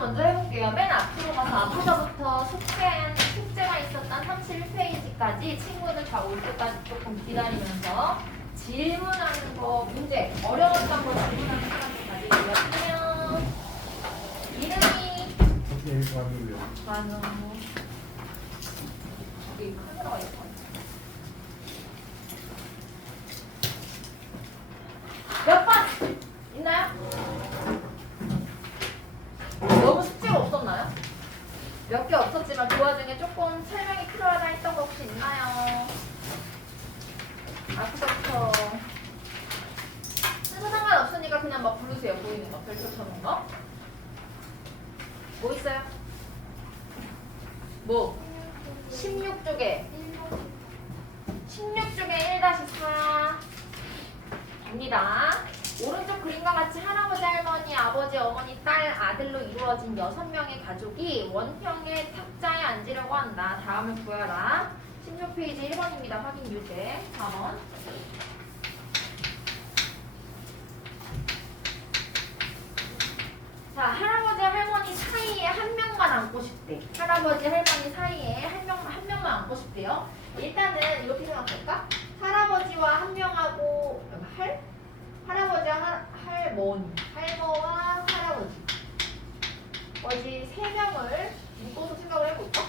먼저 해볼게요. 맨 앞으로 가서 앞에서부터 숙제가 있었던 31페이지까지 친구들 다 올 때까지 조금 기다리면서 질문하는 거 문제 어려웠던 거 질문하는 시간을 가지고요. 이름이 관우 여기 카메라가 있어. 몇 번 있나요? 너무 숙제가 없었나요? 몇 개 없었지만 그 와중에 조금 설명이 필요하다 했던 거 혹시 있나요? 앞서부터 순서 상관없으니까 그냥 막 부르세요. 보이는 거 별표 쳐놓은 거. 뭐 있어요? 뭐? 16쪽에 1-4입니다. 오른쪽 그림과 같이 할아버지, 할머니, 아버지, 어머니, 딸, 아들로 이루어진 6명의 가족이 원형의 탁자에 앉으려고 한다. 다음을 구해라. 16페이지 1번입니다. 확인 유제. 4번. 자, 할아버지, 할머니 사이에 한 명만 앉고 싶대. 할아버지, 할머니 사이에 한 명만 앉고 싶대요. 일단은 이렇게 생각할까? 할아버지와 한 명하고 할아버지와 할머니, 할머와 할아버지. 세 명을 묶어서 생각을 해볼까?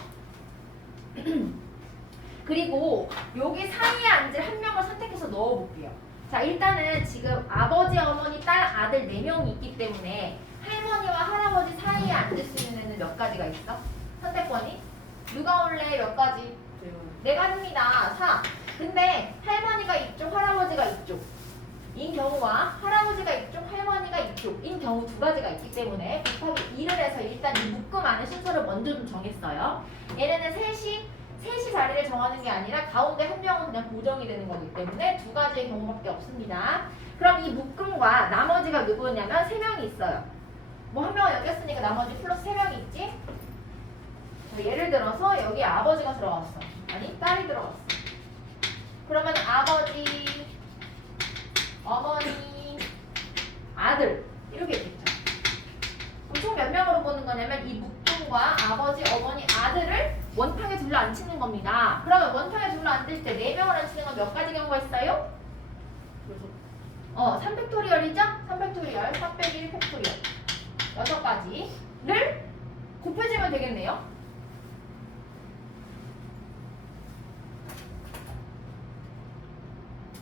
그리고 여기 사이에 앉을 한 명을 선택해서 넣어볼게요. 자, 일단은 지금 아버지, 어머니, 딸, 아들 4명이 있기 때문에 할머니와 할아버지 사이에 앉을 수 있는 애는 몇 가지가 있어? 선택권이? 누가 올래? 몇 가지? 4가지입니다. 4. 근데 할머니가 이쪽, 할아버지가 이쪽 인 경우와 할아버지가 이쪽, 할머니가 이쪽인 경우 2가지가 있기 때문에 곱하기 2를 해서 일단 이 묶음 안에 순서를 먼저 좀 정했어요. 얘네는 셋이 자리를 정하는 게 아니라 가운데 한 명은 그냥 고정이 되는 거기 때문에 2가지의 경우밖에 없습니다. 그럼 이 묶음과 나머지가 누구냐면 3명이 있어요. 뭐 한 명은 여기 있으니까 나머지 플러스 3명이 있지? 예를 들어서 여기 아버지가 들어갔어. 아니 딸이 들어갔어. 그러면 아버지, 어머니, 아들 이렇게 있겠죠. 총 몇 명으로 보는 거냐면 이 묶음과 아버지, 어머니, 아들을 원탕에 둘러 앉히는 겁니다. 그러면 원탕에 둘러 앉을 때 4명을 앉히는 건 몇 가지 경우가 있어요? 3팩토리얼이죠? 3팩토리얼, 4 빼기 1 팩토리얼 6가지를 곱해주면 되겠네요.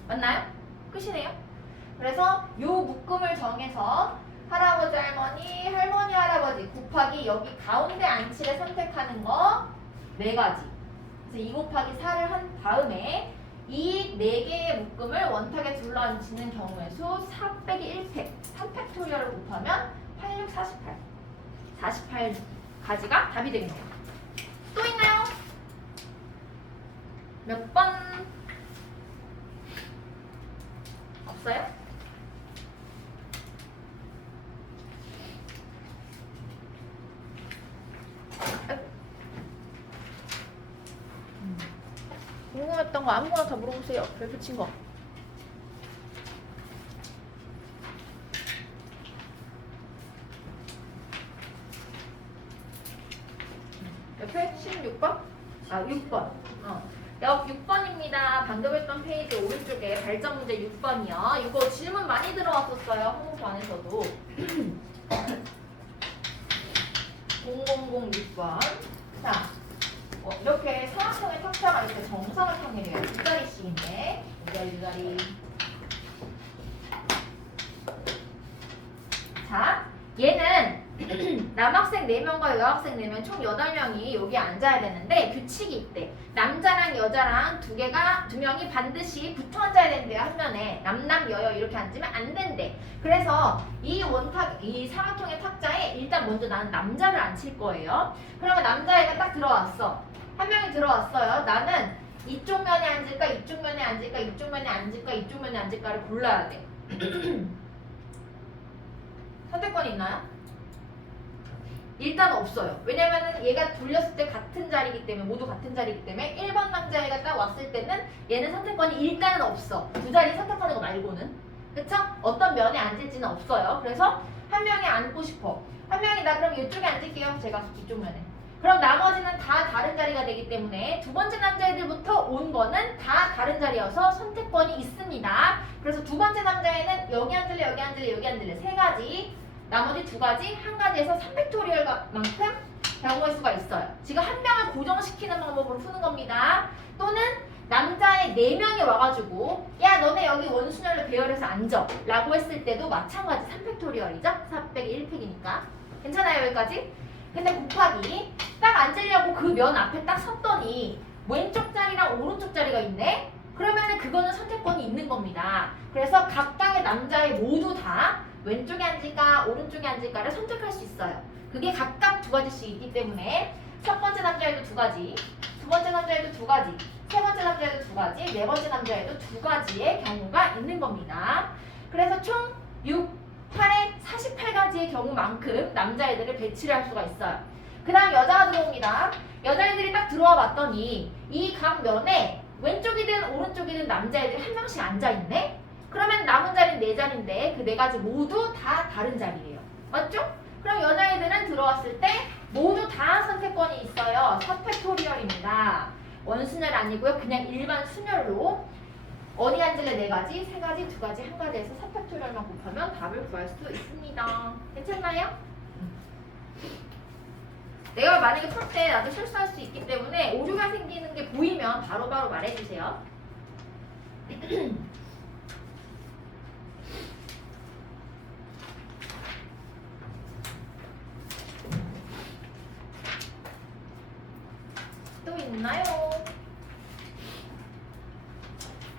맞나요? 끝이네요. 그래서 요 묶음을 정해서 할아버지, 할머니, 할머니, 할아버지 곱하기 여기 가운데 앉히를 선택하는 거 4가지. 그래서 2 곱하기 4를 한 다음에 이 4개의 묶음을 원탁에 둘러 앉히는 경우의 수 4 빼기 1팩 3팩토리얼을 곱하면 8, 6, 48 48가지가 답이 되겠네요. 또 있나요? 몇 번? 없어요? 궁금했던 거 아무거나 다 물어보세요. 별표 친 거. 옆에 16번? 6번. 역 6번입니다. 방금 했던 페이지 오른쪽에 발전 문제 6번이요. 이거 질문 많이 들어왔었어요. 홍보반에서도. 0006번. 자, 이렇게 사각형의 탁자가 이렇게 정사각형이래요. 2자리씩인데. 2자리. 자, 얘는 남학생 4명과 여학생 4명 총 8명이 여기 앉아야 되는데 규칙이 있대. 남자랑 여자랑 2명이 반드시 붙어 앉아야 된대요. 한 면에 남남 여여 이렇게 앉으면 안 된대. 그래서 이 사각형의 탁자에 일단 먼저 나는 남자를 앉힐 거예요. 그러면 남자애가 딱 들어왔어. 한 명이 들어왔어요. 나는 이쪽 면에 앉을까, 이쪽 면에 앉을까, 이쪽 면에 앉을까, 이쪽 면에 앉을까를 골라야 돼. 선택권이 있나요? 일단 없어요. 왜냐면은 얘가 돌렸을 때 같은 자리이기 때문에 모두 같은 자리이기 때문에 1번 남자애가 딱 왔을 때는 얘는 선택권이 일단은 없어. 2자리 선택하는 거 말고는. 그쵸? 어떤 면에 앉을지는 없어요. 그래서 한 명이 앉고 싶어. 한 명이 나 그럼 이쪽에 앉을게요. 제가 이쪽 면에. 그럼 나머지는 다 다른 자리가 되기 때문에 두 번째 남자애들부터 온 거는 다 다른 자리여서 선택권이 있습니다. 그래서 두 번째 남자애는 여기 앉을래, 여기 앉을래, 여기 앉을래 세 가지, 나머지 두 가지, 한 가지에서 3팩토리얼만큼 경우일 수가 있어요. 지금 한 명을 고정시키는 방법으로 푸는 겁니다. 또는 남자애 4명이 와가지고 야 너네 여기 원순열로 배열해서 앉아 라고 했을 때도 마찬가지 3팩토리얼이죠. 4 빼기 1팩이니까 괜찮아요 여기까지? 근데 곱하기 딱 앉으려고 그 면 앞에 딱 섰더니 왼쪽 자리랑 오른쪽 자리가 있네? 그러면은 그거는 선택권이 있는 겁니다. 그래서 각각의 남자애 모두 다 왼쪽에 앉을까 오른쪽에 앉을까를 선택할 수 있어요. 그게 각각 두 가지씩 있기 때문에 첫 번째 남자애도 두 가지, 두 번째 남자애도 두 가지, 세 번째 남자애도 두 가지, 네 번째 남자애도 두 가지의 경우가 있는 겁니다. 그래서 총 6, 8에 48가지의 경우만큼 남자애들을 배치를 할 수가 있어요. 그 다음 여자가 들어옵니다. 여자애들이 딱 들어와 봤더니 이 각 면에 왼쪽이든 오른쪽이든 남자애들이 한 명씩 앉아있네? 그러면 남은 자리는 4자리인데 그 4가지 모두 다 다른 자리예요. 맞죠? 그럼 여자애들은 들어왔을 때 모두 다 선택권이 있어요. 4팩토리얼입니다. 원순열 아니고요. 그냥 일반 순열로 어디 앉을래 4가지, 3가지, 2가지, 1가지에서 4팩토리얼만 곱하면 답을 구할 수 있습니다. 괜찮나요? 내가 만약에 풀 때 나도 실수할 수 있기 때문에 오류가 생기는 게 보이면 바로바로 말해주세요. 또 있나요?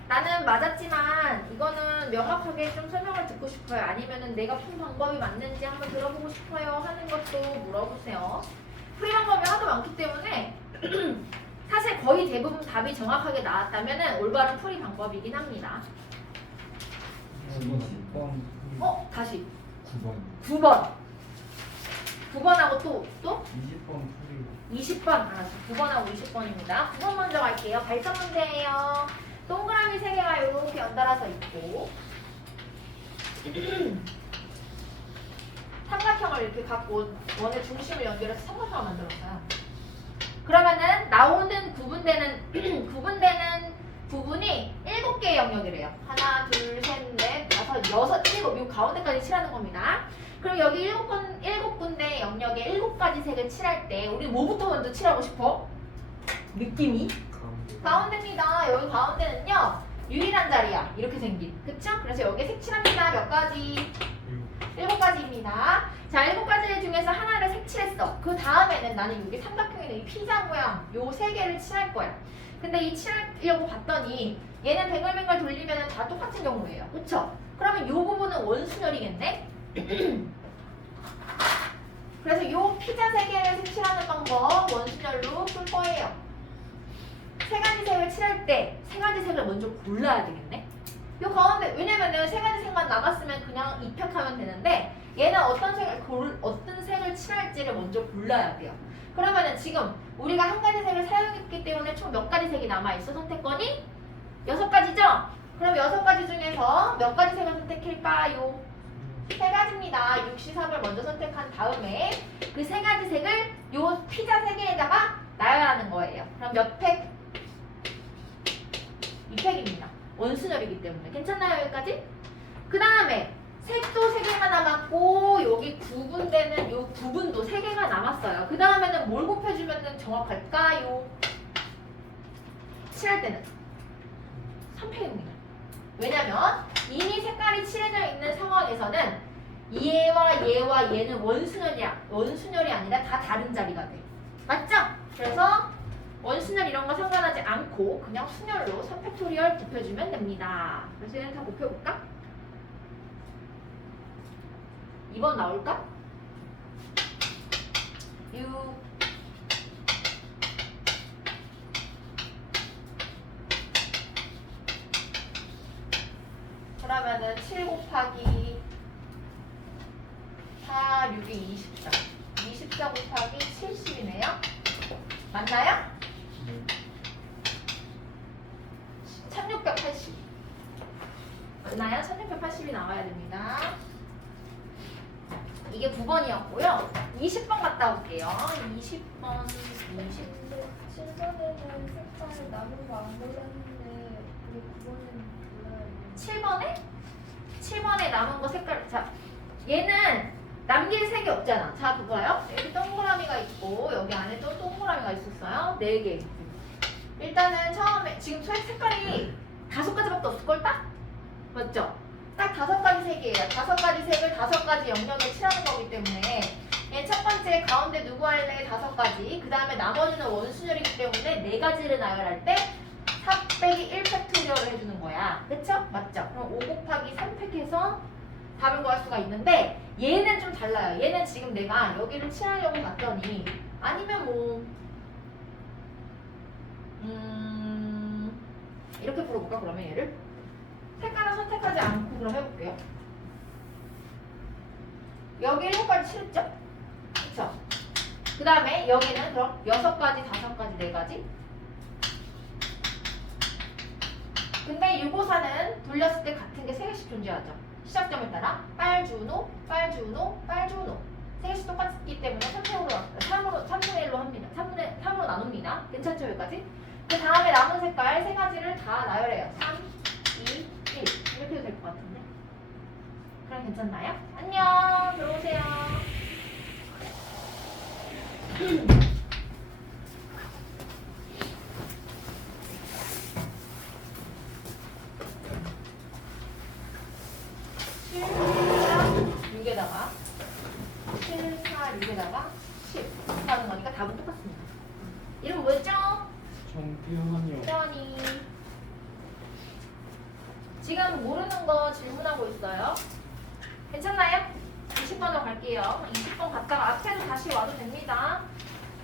나는 맞았지만 이거는 명확하게 좀 설명을 듣고 싶어요. 아니면은 내가 푼 방법이 맞는지 한번 들어보고 싶어요 하는 것도 물어보세요. 풀이 방법이 하도 많기 때문에 사실 거의 대부분 답이 정확하게 나왔다면은 올바른 풀이 방법이긴 합니다. 20번. 다시 9번. 9번 9번하고 또 20번 풀이. 20번 알았어. 9번하고 20번입니다. 9번 먼저 갈게요. 발전 문제예요. 동그라미 3개가 이렇게 연달아서 있고 삼각형을 이렇게 갖고 원의 중심을 연결해서 삼각형을 만들었어요. 그러면은 나오는 구분되는 부분이 7개의 영역이래요. 하나, 둘, 셋, 넷, 다섯, 여섯, 일곱. 이 가운데까지 칠하는 겁니다. 그럼 여기 7군데 영역에 7가지 색을 칠할 때 우리 뭐부터 먼저 칠하고 싶어? 느낌이? 가운데입니다. 여기 가운데는요 유일한 자리야. 이렇게 생긴. 그쵸? 그래서 여기에 색칠합니다. 몇 가지? 7가지입니다. 자, 7가지 중에서 하나를 색칠했어. 그 다음에는 나는 여기 삼각형에 있는 이 피자 모양 요 3개를 칠할 거야. 근데 이 칠하려고 봤더니 얘는 뱅글뱅글 돌리면 다 똑같은 경우예요. 그쵸? 그러면 요 부분은 원순열이겠네? 그래서 요 피자 3개를 색칠하는 방법 원순열로 풀 거예요. 3가지 색을 칠할 때 3가지 색을 먼저 골라야 되겠네? 요 가운데 왜냐면은 3가지 색만 남았으면 그냥 입력하면 되는데 얘는 어떤 색을 칠할지를 먼저 골라야 돼요. 그러면은 지금 우리가 한 가지 색을 사용했기 때문에 총 몇 가지 색이 남아있어? 선택권이? 6가지죠? 그럼 6가지 중에서 몇 가지 색을 선택할까요? 3가지입니다. 6C3을 먼저 선택한 다음에 그 3가지 색을 요 피자 3개에다가 놔야 하는 거예요. 그럼 몇 팩? 2팩입니다. 원순열이기 때문에. 괜찮나요? 여기까지? 그 다음에 색도 3개가 남았고 여기 구분되는 요 부분도 3개가 남았어요. 그 다음에는 뭘 곱해주면 정확할까요? 칠할 때는 3팩입니다. 왜냐면 이미 색깔이 칠해져 있는 상황에서는 얘와 얘는 원순열이 아니라 다 다른 자리가 돼. 맞죠? 그래서 원순열 이런 거 상관하지 않고 그냥 순열로 3팩토리얼 곱해주면 됩니다. 그래서 얘는 다 곱해볼까? 2번 나올까? 6 그러면은 7 곱하기 4, 6이 24 24 곱하기 70이네요. 맞나요? 1680 맞나요? 1680이 나와야 됩니다. 이게 9번이었고요. 20번 갔다 올게요. 20번, 7번에는 색깔을 남은 거 안 골랐는데 우리 9번에는 골라야 돼. 7번에? 7번에 남은 거 색깔. 자, 얘는 남길 색이 없잖아. 자, 그거요. 여기 동그라미가 있고 여기 안에 또 동그라미가 있었어요. 4개. 일단은 처음에 지금 색깔이 5가지밖에 없을걸 딱? 맞죠? 딱 5가지 색이에요. 5가지 색을 5가지 영역에 칠하는 거기 때문에 얘 첫 번째 가운데 누구 할래? 5가지. 그 다음에 나머지는 원순열이기 때문에 4가지를 나열할 때 4 빼기 1 팩토리얼을 해주는 거야. 그쵸? 맞죠? 그럼 5 곱하기 3 팩해서 답을 구할 수가 있는데 얘는 좀 달라요. 얘는 지금 내가 여기를 칠하려고 봤더니 아니면 뭐 이렇게 풀어볼까? 그러면 얘를 색깔은 선택하지 않고 그럼 해볼게요. 여기 7가지 칠했죠? 그쵸? 그 다음에 여기는 그럼 6가지, 5가지, 4가지. 근데 유고사는 돌렸을 때 같은 게 3개씩 존재하죠. 시작점에 따라 빨주노, 빨주노, 빨주노. 3개씩 똑같기 때문에 3분의 1로 합니다. 3으로 나눕니다. 괜찮죠? 여기까지? 그 다음에 남은 색깔 3가지를 다 나열해요. 3, 2, 1 이렇게 해도 될 것 같은데 그럼 괜찮나요? 안녕 들어오세요. 여기다가 7, 4, 6에다가 10 하는 거니까 답은 똑같습니다. 이름 뭐였죠? 정규환이요. 태연이. 지금 모르는 거 질문하고 있어요. 괜찮나요? 20번으로 갈게요. 20번 갔다가 앞에도 다시 와도 됩니다.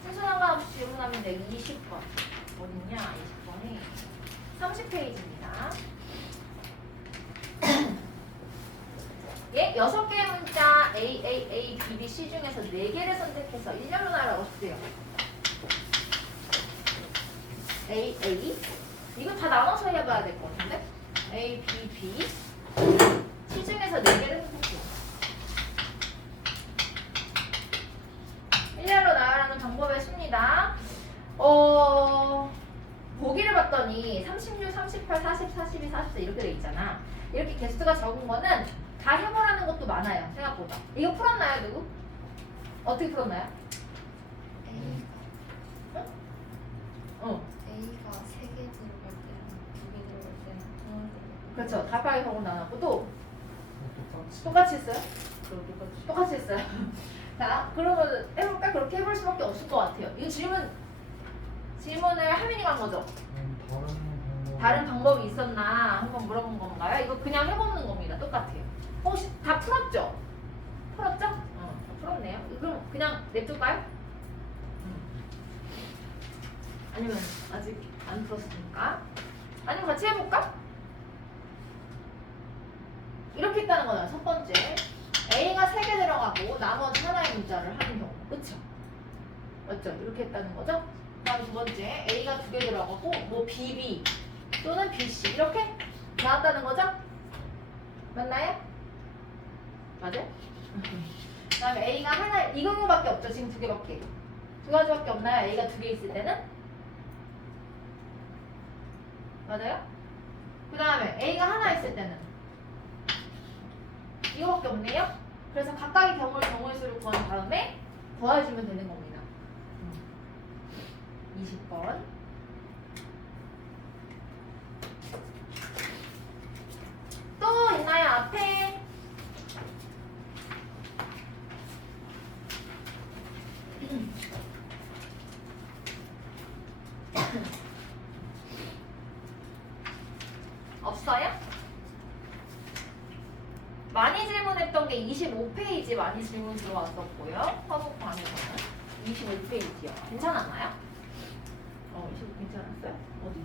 순서상 없이 질문하면 돼. 20번. 어딨냐? 20번이 30페이지입니다. 예, 6개의 문자 A, A, A, B, B, C 중에서 4개를 선택해서 일렬로 나열하고 싶대요. A, A. 이거 다 나눠서 해봐야 될 것 같은데? A, B, B. C 중에서 4개를 선택해요. 일렬로 나열하는 방법을 씁니다. 보기를 봤더니 36, 38, 40, 42, 44 이렇게 돼 있잖아. 이렇게 개수가 적은 거는 다 해보라는 것도 많아요. 생각보다. 이거 풀었나요, 누구? 어떻게 풀었나요? A가 어. A가 3개 들어갈 때랑 2개 들어갈 때랑 하나 들어갈 때. 그렇죠. 답하기 적으로 나눴고 또 똑같이. 똑같이 했어요? 똑같이 했어요. 자, 그러면 해볼까? 그렇게 해볼 수밖에 없을 것 같아요. 이거 질문을 하민이가 한 거죠? 다른 방법이 있었나 한번 물어본 건가요? 이거 그냥 해보는 겁니다. 똑같아요. 혹시 다 풀었죠? 풀었죠? 다 풀었네요. 그럼 그냥 냅둘까요? 아니면 아직 안 풀었으니까? 아니면 같이 해볼까? 이렇게 했다는 거잖아. 첫 번째 A가 3개 들어가고 나머지 하나의 문자를 하는 경우. 그쵸? 맞죠? 이렇게 했다는 거죠? 다음 두 번째 A가 2개 들어가고 뭐 BB 또는 BC 이렇게 나왔다는 거죠? 맞나요? 맞아요? 그 다음에 A가 하나 이거밖에 없죠. 지금 2개밖에 2가지밖에 없나요? A가 2개 있을 때는? 맞아요? 그 다음에 A가 하나 있을 때는 이거밖에 없네요? 그래서 각각의 경우의 수를 구한 다음에 더해주면 되는 겁니다. 20번 또 있나요? 앞에 없어요? 많이 질문했던 게 25페이지 많이 질문 들어왔었고요. 화목방에서는 25페이지요. 괜찮았나요? 25 괜찮았어요? 어디?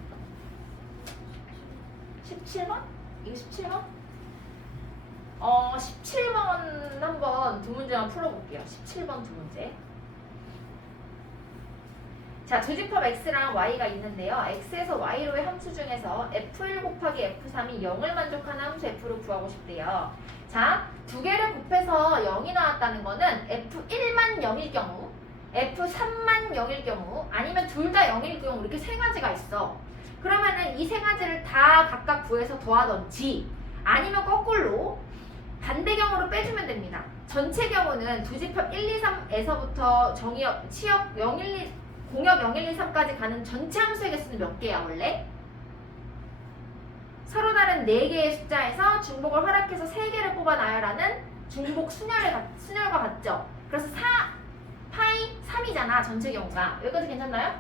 17번? 이거 17번? 17번 한번 두 문제만 풀어볼게요. 17번 두 문제. 자, 조집합 x랑 y가 있는데요. x에서 y로의 함수 중에서 f1 곱하기 f3이 0을 만족하는 함수 f를 구하고 싶대요. 자, 두 개를 곱해서 0이 나왔다는 거는 f1만 0일 경우, f3만 0일 경우, 아니면 둘 다 0일 경우 이렇게 세 가지가 있어. 그러면은 이 세 가지를 다 각각 구해서 더하던지 아니면 거꾸로 반대경우로 빼주면 됩니다. 전체 경우는 두 집합 1, 2, 3에서부터 정의역, 치역 0, 1, 2, 공역 0, 1, 2, 3까지 가는 전체 함수의 개수는 몇 개야 원래? 서로 다른 4개의 숫자에서 중복을 활약해서 3개를 뽑아놔요라는 중복 순열과 같죠? 그래서 파이 3이잖아 전체 경우가. 여기까지 괜찮나요?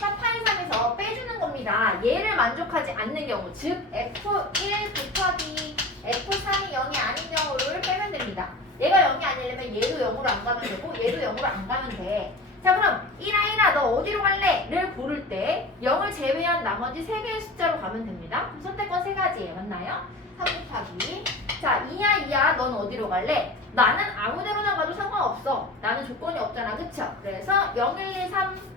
자, 파이 3에서 빼주는 겁니다. 얘를 만족하지 않는 경우, 즉 F1 곱하기 F3이 0이 아닌 경우를 빼면 됩니다. 얘가 0이 아니려면 얘도 0으로 안 가면 되고 얘도 0으로 안 가면 돼. 자, 그럼 1아 너 어디로 갈래? 를 고를 때 0을 제외한 나머지 3개의 숫자로 가면 됩니다. 그럼 선택권 3가지예요. 맞나요? 3 곱하기. 자, 2야 넌 어디로 갈래? 나는 아무 데로나 가도 상관없어. 나는 조건이 없잖아. 그쵸? 그래서 0, 1, 2, 3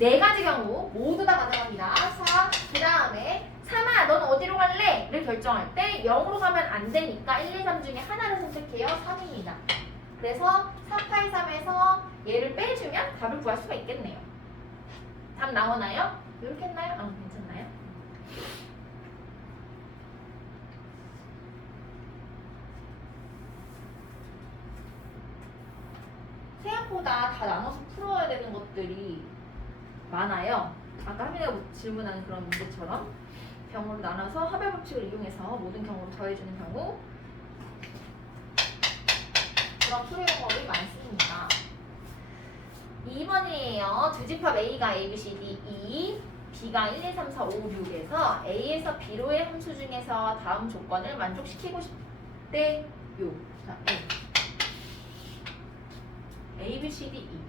4가지 경우 모두 다 가져갑니다. 4, 그 다음에 3아 넌 어디로 갈래? 를 결정할 때 0으로 가면 안 되니까 1, 2, 3 중에 하나를 선택해요. 3입니다. 그래서 4, 8, 3에서 얘를 빼주면 답을 구할 수가 있겠네요. 답 나오나요? 이렇게 했나요? 괜찮나요? 생각보다 다 나눠서 풀어야 되는 것들이 많아요. 아까 하민이가 질문하는 그런 문제처럼 경우로 나눠서 합의 법칙을 이용해서 모든 경우를 더해주는 경우, 그런 풀이 방법이 많습니다. 2번이에요. 두 집합 A가 A, B, C, D, E, B가 1, 2, 3, 4, 5, 6에서 A에서 B로의 함수 중에서 다음 조건을 만족시키고 싶대요. 자, A, B, C, D, E, B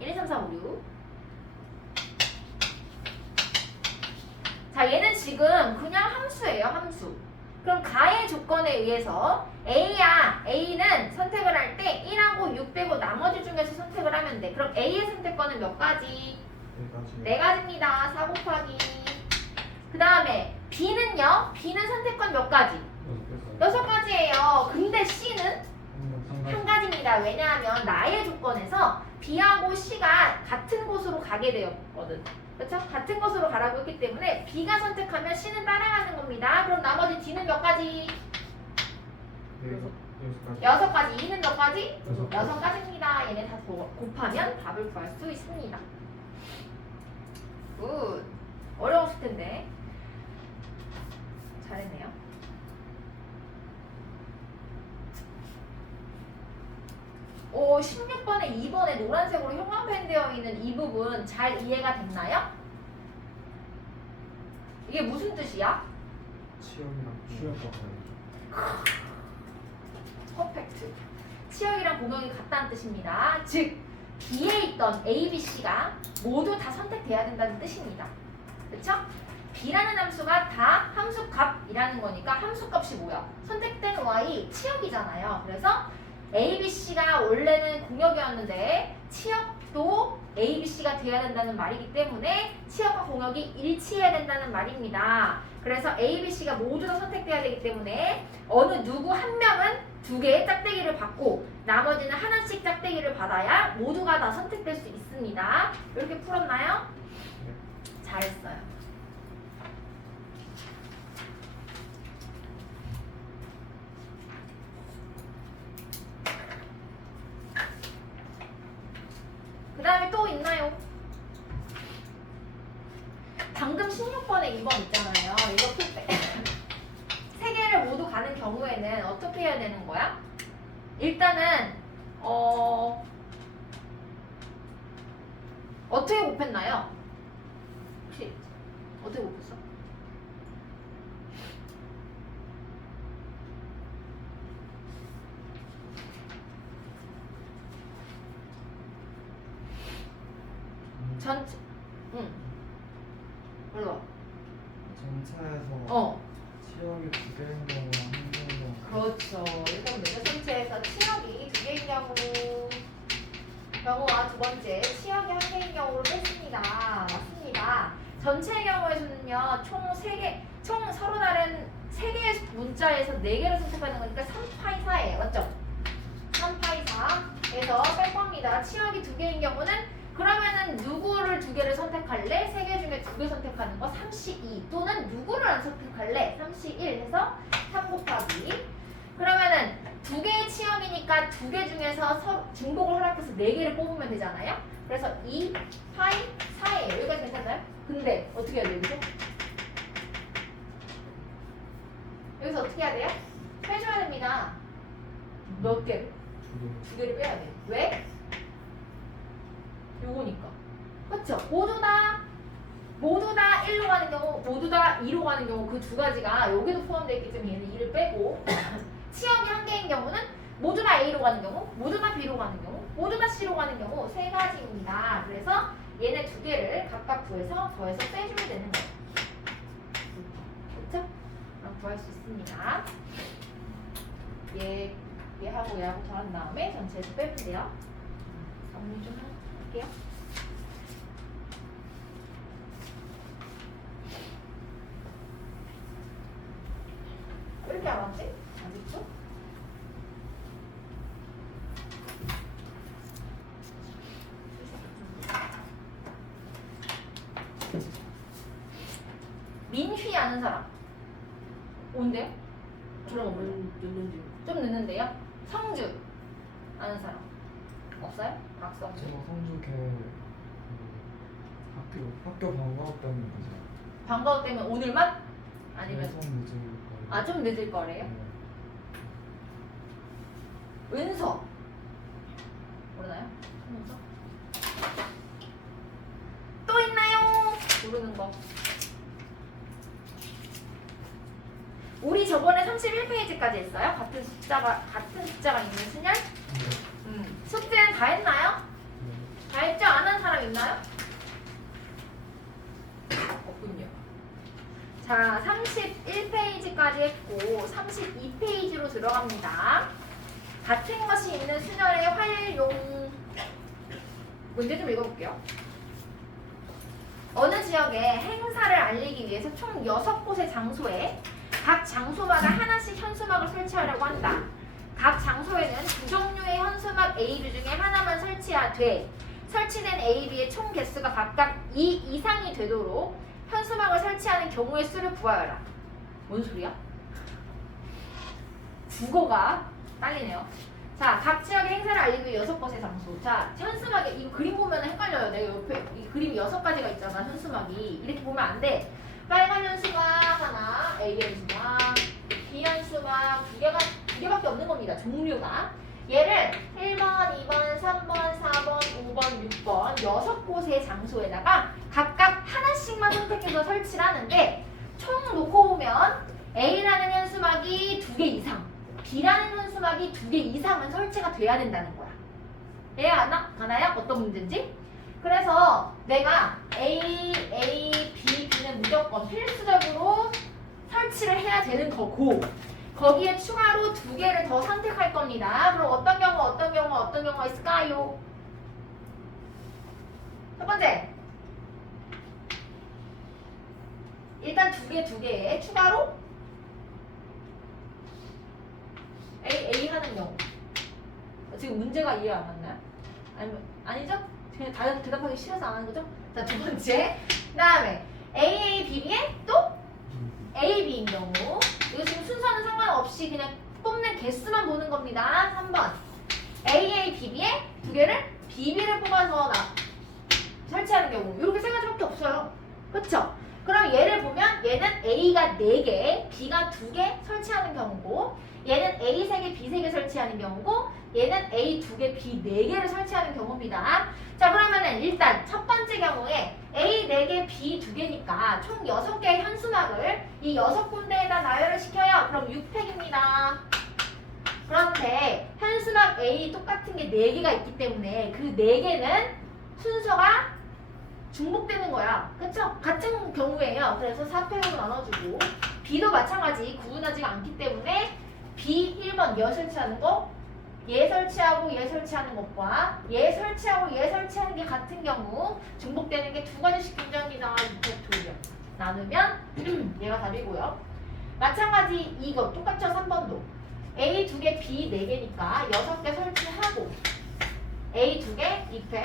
1, 2, 3, 4, 5, 6. 자, 얘는 지금 그냥 함수예요. 함수. 그럼 가의 조건에 의해서 A는 선택을 할 때 1하고 6 빼고 나머지 중에서 선택을 하면 돼. 그럼 A의 선택권은 몇 가지? 4가지입니다. 4 곱하기. 그 다음에 B는요? B는 선택권 몇 가지? 6가지예요. 근데 C는 한 가지입니다. 왜냐하면 나의 조건에서 B하고 C가 같은 곳으로 가게 되었거든. 그렇죠? 같은 곳으로 가라고 했기 때문에 B가 선택하면 C는 따라가는 겁니다. 그럼 나머지 D는 몇 가지? 6가지. E는 몇 가지? 6가지입니다. 얘네 다 곱하면 답을 구할 수 있습니다. 굿. 어려웠을 텐데 잘했네요. 오, 16번에 2번에 노란색으로 형광펜 되어 있는 이 부분 잘 이해가 됐나요? 이게 무슨 뜻이야? 치역이랑 치역과 퍼펙트. 치역이랑 공역이 같다는 뜻입니다. 즉, B에 있던 A, B, C가 모두 다 선택돼야 된다는 뜻입니다. 그쵸? B라는 함수가 다 함수값이라는 거니까 함수값이 뭐야? 선택된 Y 치역이잖아요. 그래서 A, B, C가 원래는 공역이었는데 치역도 A, B, C가 돼야 된다는 말이기 때문에 치역과 공역이 일치해야 된다는 말입니다. 그래서 A, B, C가 모두 다 선택돼야 되기 때문에 어느 누구 한 명은 2개의 짝대기를 받고 나머지는 하나씩 짝대기를 받아야 모두가 다 선택될 수 있습니다. 이렇게 풀었나요? 잘했어요. 그 다음에 또 있나요? 방금 16번에 2번 있잖아요. 이거 풀 때. 세 개를 모두 가는 경우에는 어떻게 해야 되는 거야? 일단은 어떻게 곱했나요? 혹시 어떻게 곱했어? 전체 뭘로? 전체에서 어. 치역이 2개인 경우랑 한 개인 경우 그렇죠. 일단 문제 전체에서 치역이 2개인 경우와 두 번째 치역이 1개인 경우로 뺐습니다. 맞습니다. 전체의 경우에서는요, 총 서로 다른 3개의 문자에서 4개를 선택하는 거니까 3파이 4예요. 맞죠? 3파이 4에서 뺄 겁니다. 치역이 2개인 경우는 그러면은 누구를 2개를 선택할래? 3개 중에 2개 선택하는 거 32 또는 누구를 안 선택할래? 31 해서 3 곱하기 그러면은 2개의 치역이니까 2개 중에서 중복을 허락해서 4개를 뽑으면 되잖아요. 그래서 2 파이 4예요. 여기까지 괜찮나요? 근데 어떻게 해야 돼요? 여기서 어떻게 해야 돼요? 빼줘야 됩니다. 몇 개를? 2개를 빼야 돼요. 왜? 요거니까. 그쵸? 모두 다 1로 가는 경우, 모두 다 2로 가는 경우 그 두 가지가 여기도 포함되어 있기 때문에 얘는 2를 빼고 치역이 1개인 경우는 모두 다 A로 가는 경우, 모두 다 B로 가는 경우, 모두 다 C로 가는 경우 3가지입니다. 그래서 얘네 2개를 각각 더해서 빼주면 되는 거예요. 그쵸? 그럼 구할 수 있습니다. 얘하고 얘하고 더한 다음에 전체에서 빼면 돼요. 정리 좀 할게요. 왜 이렇게 안 왔지? 아직도? 민휘 아는 사람 온대요? 좀 늦는데요? 성주 아는 사람 없어요? 박성주? 제가 성주 학교 방과후 때문에 이제 방과후 때문에 오늘만? 아니면 계속 늦을 거예요. 아 좀 늦을 거래요? 네. 은서 모르나요? 은서? 또 있나요? 모르는 거. 우리 저번에 31페이지까지 했어요? 같은 숫자가 있는 순열? 숙제는 다 했나요? 다 했죠? 안 한 사람 있나요? 없군요. 자, 31페이지까지 했고 32페이지로 들어갑니다. 같은 것이 있는 순열의 활용 문제 좀 읽어볼게요. 어느 지역에 행사를 알리기 위해서 총 6곳의 장소에 각 장소마다 하나씩 현수막을 설치하려고 한다. 각 장소에는 두 종류의 현수막 A, B 중에 하나만 설치하되 설치된 A, B의 총 개수가 각각 2 이상이 되도록 현수막을 설치하는 경우의 수를 구하여라. 뭔 소리야? 국어가 딸리네요. 자, 각 지역의 행사를 알리기 위해 6곳의 장소. 자, 현수막에 이거 그림 보면 헷갈려요. 내가 옆에 이 그림이 6가지가 있잖아. 현수막이 이렇게 보면 안 돼. 빨간 현수막 하나, A 현수막, B 현수막 두 개밖에 없는 겁니다. 종류가. 얘를 1번, 2번, 3번, 4번, 5번, 6번 6곳의 장소에다가 각각 하나씩만 선택해서 설치를 하는데 총 놓고 보면 A라는 현수막이 2개 이상, B라는 현수막이 2개 이상은 설치가 돼야 된다는 거야. 이해 가나요? 어떤 문제인지? 그래서 내가 A, B, B는 무조건 필수적으로 설치를 해야 되는 거고 거기에 추가로 2개를 더 선택할 겁니다. 그럼 어떤 경우가 있을까요? 첫 번째 일단 2개 추가로 A 하는 경우 지금 문제가 이해 안 갔나요? 아니죠? 그냥 다른 대답하기 싫어서 안 하는 거죠? 자, 두 번째 그 다음에 A, B에 또 A, B인 경우 이거 지금 순서는 상관없이 그냥 뽑는 개수만 보는 겁니다. 3번 A, B에 2개를 BB를 뽑아서 설치하는 경우 이렇게 3가지밖에 없어요. 그쵸? 그럼 얘를 보면 얘는 A가 4개, B가 2개 설치하는 경우고 얘는 A 3개, B 3개 설치하는 경우고 얘는 A 2개, B 4개를 설치하는 경우입니다. 자, 그러면은 일단 첫 번째 경우에 A 4개, B 2개니까 총 6개의 현수막을 이 6군데에다 나열을 시켜요. 그럼 6팩입니다. 그런데 현수막 A 똑같은 게 4개가 있기 때문에 그 4개는 순서가 중복되는 거야. 그쵸? 같은 경우에요. 그래서 4팩으로 나눠주고 B도 마찬가지 구분하지가 않기 때문에 B 1번 얘 설치하는 거, 얘 설치하고 얘 설치하는 것과 얘 설치하고 얘 설치하는 게 같은 경우 중복되는 게 두 가지씩 존재합니다. 이펙토리얼. 나누면 얘가 답이고요. 마찬가지 이거 똑같죠? 3번도. A 2개, B 4개니까 6개 설치하고 A 2개, 2팩,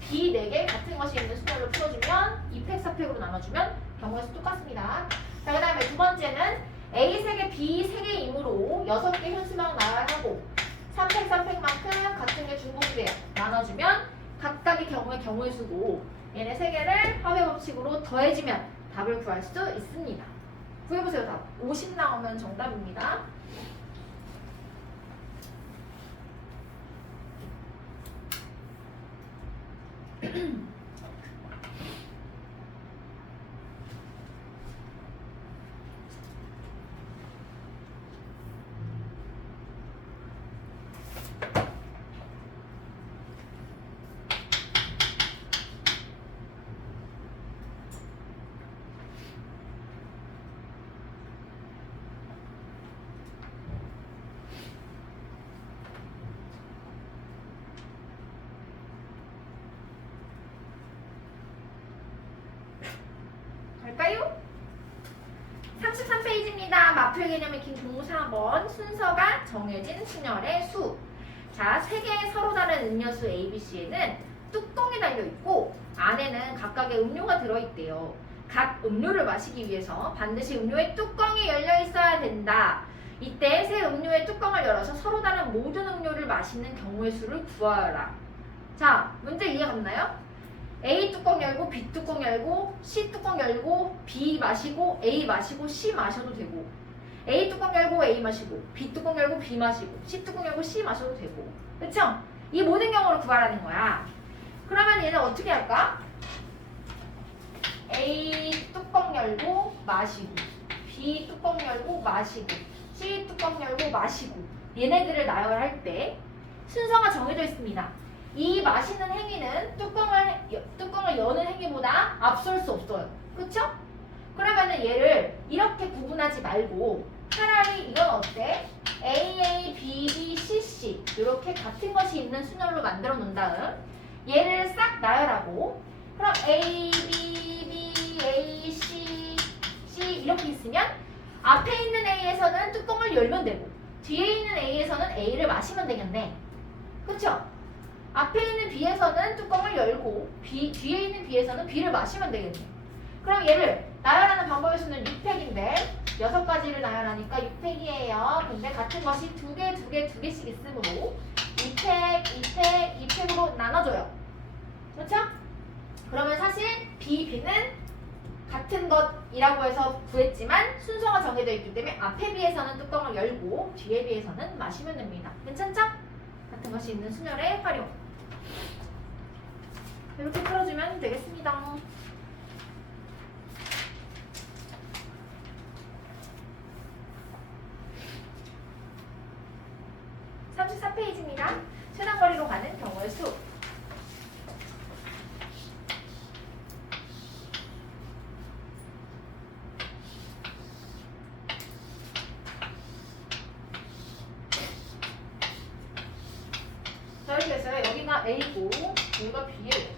B 4개 같은 것이 있는 수열로 풀어주면 2팩, 4팩으로 나눠주면 경우의 수 똑같습니다. 자, 그 다음에 두 번째는 A 3개, B 3개이므로 6개 현수막 나와야 하고 3팩, 3팩만큼 같은 게 중복이 돼요. 나눠주면 각각의 경우의 수고 얘네 3개를 합의 법칙으로 더해주면 답을 구할 수 있습니다. 구해보세요. 답. 50 나오면 정답입니다. 갈까요? 33페이지입니다. 마플 개념 익힌 동무 4번 순서가 정해진 순열의 수. 자, 3개의 서로 다른 음료수 A, B, C에는 뚜껑이 달려있고 안에는 각각의 음료가 들어있대요. 각 음료를 마시기 위해서 반드시 음료의 뚜껑이 열려 있어야 된다. 이때 새 음료의 뚜껑을 열어서 서로 다른 모든 음료를 마시는 경우의 수를 구하여라. 자, 문제 이해 갔나요? A 뚜껑 열고 B 뚜껑 열고 C 뚜껑 열고 B 마시고 A 마시고 C 마셔도 되고 A 뚜껑 열고 A 마시고 B 뚜껑 열고 B 마시고 C 뚜껑 열고 C 마셔도 되고 그쵸? 이 모든 경우를 구하라는 거야. 그러면 얘는 어떻게 할까? A 뚜껑 열고 마시고 B 뚜껑 열고 마시고 C 뚜껑 열고 마시고 얘네들을 나열할 때 순서가 정해져 있습니다. 이 마시는 행위는 뚜껑을 여는 행위보다 앞설 수 없어요. 그쵸? 그러면은 얘를 이렇게 구분하지 말고 차라리 이건 어때? AA, BB, CC 이렇게 같은 것이 있는 순열로 만들어 놓은 다음 얘를 싹 나열하고 그럼 A, B, B, A, C, C 이렇게 있으면 앞에 있는 A에서는 뚜껑을 열면 되고 뒤에 있는 A에서는 A를 마시면 되겠네. 그쵸? 앞에 있는 B에서는 뚜껑을 열고 뒤에 있는 B에서는 B를 마시면 되겠네. 그럼 얘를 나열하는 방법의 수는 6팩인데 6가지를 나열하니까 6팩이에요. 근데 같은 것이 2개씩 있으므로 2팩, 2팩, 2팩으로 나눠줘요. 그렇죠? 그러면 사실 B, B는 같은 것이라고 해서 구했지만 순서가 정해져 있기 때문에 앞에 B에서는 뚜껑을 열고 뒤에 B에서는 마시면 됩니다. 괜찮죠? 같은 것이 있는 순열의 활용. 이렇게 풀어주면 되겠습니다. (34페이지입니다) 최단거리로 가는 경우의 수. 자, 이렇게 해서 여기가 A고 여기가 B예요.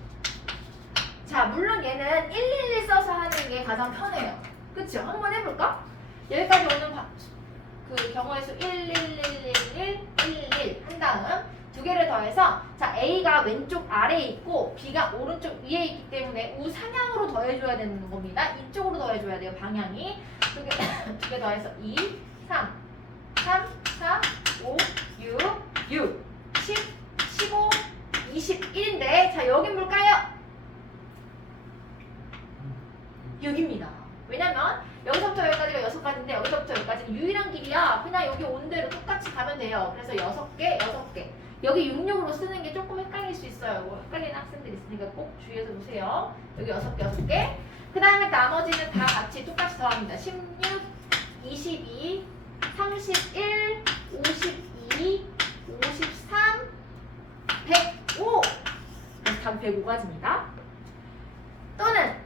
자, 물론 얘는 111 써서 하는 게 가장 편해요. 그쵸? 한번 해볼까? 여기까지 오는 그 경우의 수 11111 한 다음 두 개를 더해서 자 A가 왼쪽 아래에 있고 B가 오른쪽 위에 있기 때문에 우상향으로 더해줘야 되는 겁니다. 이쪽으로 더해줘야 돼요. 방향이. 두 개 더해서 2, 3, 3, 4, 5, 6, 6, 10, 15, 21인데 자 여긴 뭘까요? 6입니다. 왜냐면 여기서부터 여기까지가 6가지인데 여기서부터 여기까지는 유일한 길이야. 그냥 여기 온 대로 똑같이 가면 돼요. 그래서 6개, 6개. 여기 66으로 쓰는 게 조금 헷갈릴 수 있어요. 뭐 헷갈리는 학생들 있으니까 꼭 주의해서 보세요. 여기 6개, 6개. 그 다음에 나머지는 다 같이 똑같이 더합니다. 16, 22, 31, 52, 53, 105. 그래서 답 105가지입니다. 또는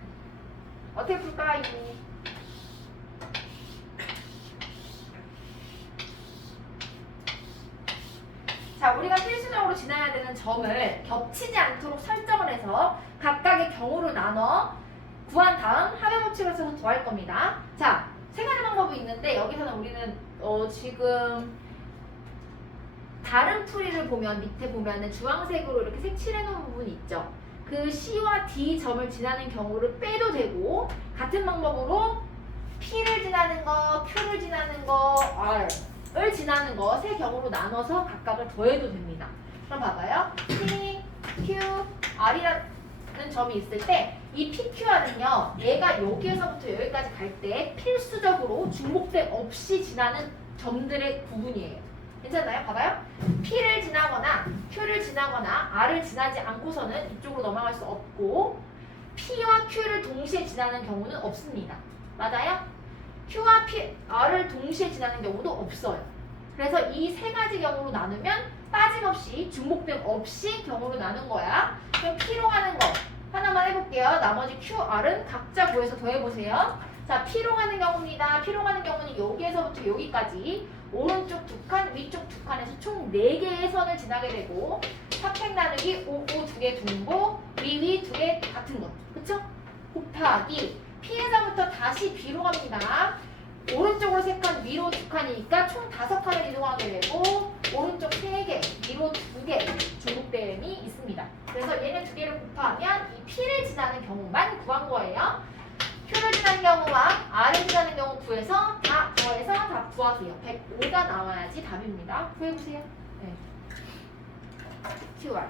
어떻게 풀까요? 되는 점을 겹치지 않도록 설정을 해서 각각의 경우를 나눠 구한 다음 합의 법칙을 써서 더할 겁니다. 자, 세 가지 방법이 있는데 여기서는 우리는 지금 다른 풀이를 보면 밑에 보면은 주황색으로 이렇게 색칠해 놓은 부분이 있죠. 그 C와 D 점을 지나는 경우를 빼도 되고 같은 방법으로 P를 지나는 거, Q를 지나는 거, R을 지나는 거 세 경우로 나눠서 각각을 더해도 됩니다. 그럼 봐봐요. P, Q, R이라는 점이 있을 때 이 PQR은요, 얘가 여기에서부터 여기까지 갈 때 필수적으로 중복됨 없이 지나는 점들의 구분이에요. 괜찮나요? 봐봐요. P를 지나거나 Q를 지나거나 R을 지나지 않고서는 이쪽으로 넘어갈 수 없고 P와 Q를 동시에 지나는 경우는 없습니다. 맞아요? Q와 R을 동시에 지나는 경우도 없어요. 그래서 이 세 가지 경우로 나누면 빠짐없이 중복됨 없이 경우로 나눈 거야. 그럼 P로 가는 거 하나만 해볼게요. 나머지 Q, R은 각자 구해서 더해보세요. 자, P로 가는 경우입니다. P로 가는 경우는 여기에서부터 여기까지 오른쪽 두 칸, 위쪽 두 칸에서 총 4개의 선을 지나게 되고 4팩 나누기 5, 5 2개 둥보, 위 2개 같은 거. 그쵸? 곱하기 P에서부터 다시 B로 갑니다. 오른쪽으로 3칸, 위로 2칸이니까 총 5칸을 이동하게 되고 오른쪽 3개, 위로 2개 중복됨이 있습니다. 그래서 얘네 2개를 곱하면 이 P를 지나는 경우만 구한 거예요. Q를 지나는 경우와 R을 지나는 경우 구해서 다 더해서 다 구하세요. 105가 나와야지 답입니다. 구해보세요. 네. QR.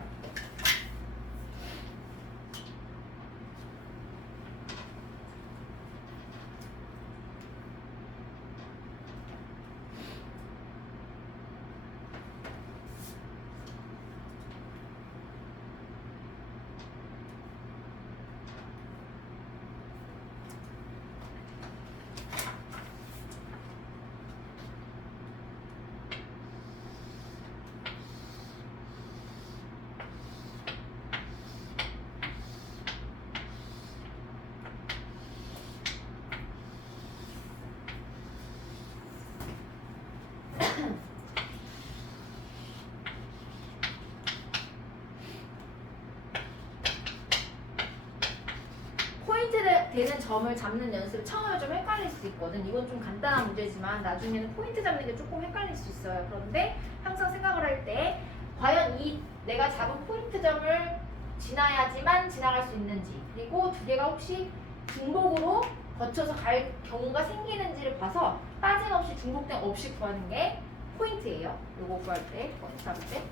되는 점을 잡는 연습 처음에 좀 헷갈릴 수 있거든. 이건 좀 간단한 문제지만 나중에는 포인트 잡는 게 조금 헷갈릴 수 있어요. 그런데 항상 생각을 할 때 과연 이 내가 잡은 포인트 점을 지나야지만 지나갈 수 있는지, 그리고 2개가 혹시 중복으로 거쳐서 갈 경우가 생기는지를 봐서 빠짐없이 중복됨 없이 구하는 게 포인트예요. 요거 구할 때, 포인트 잡을 때.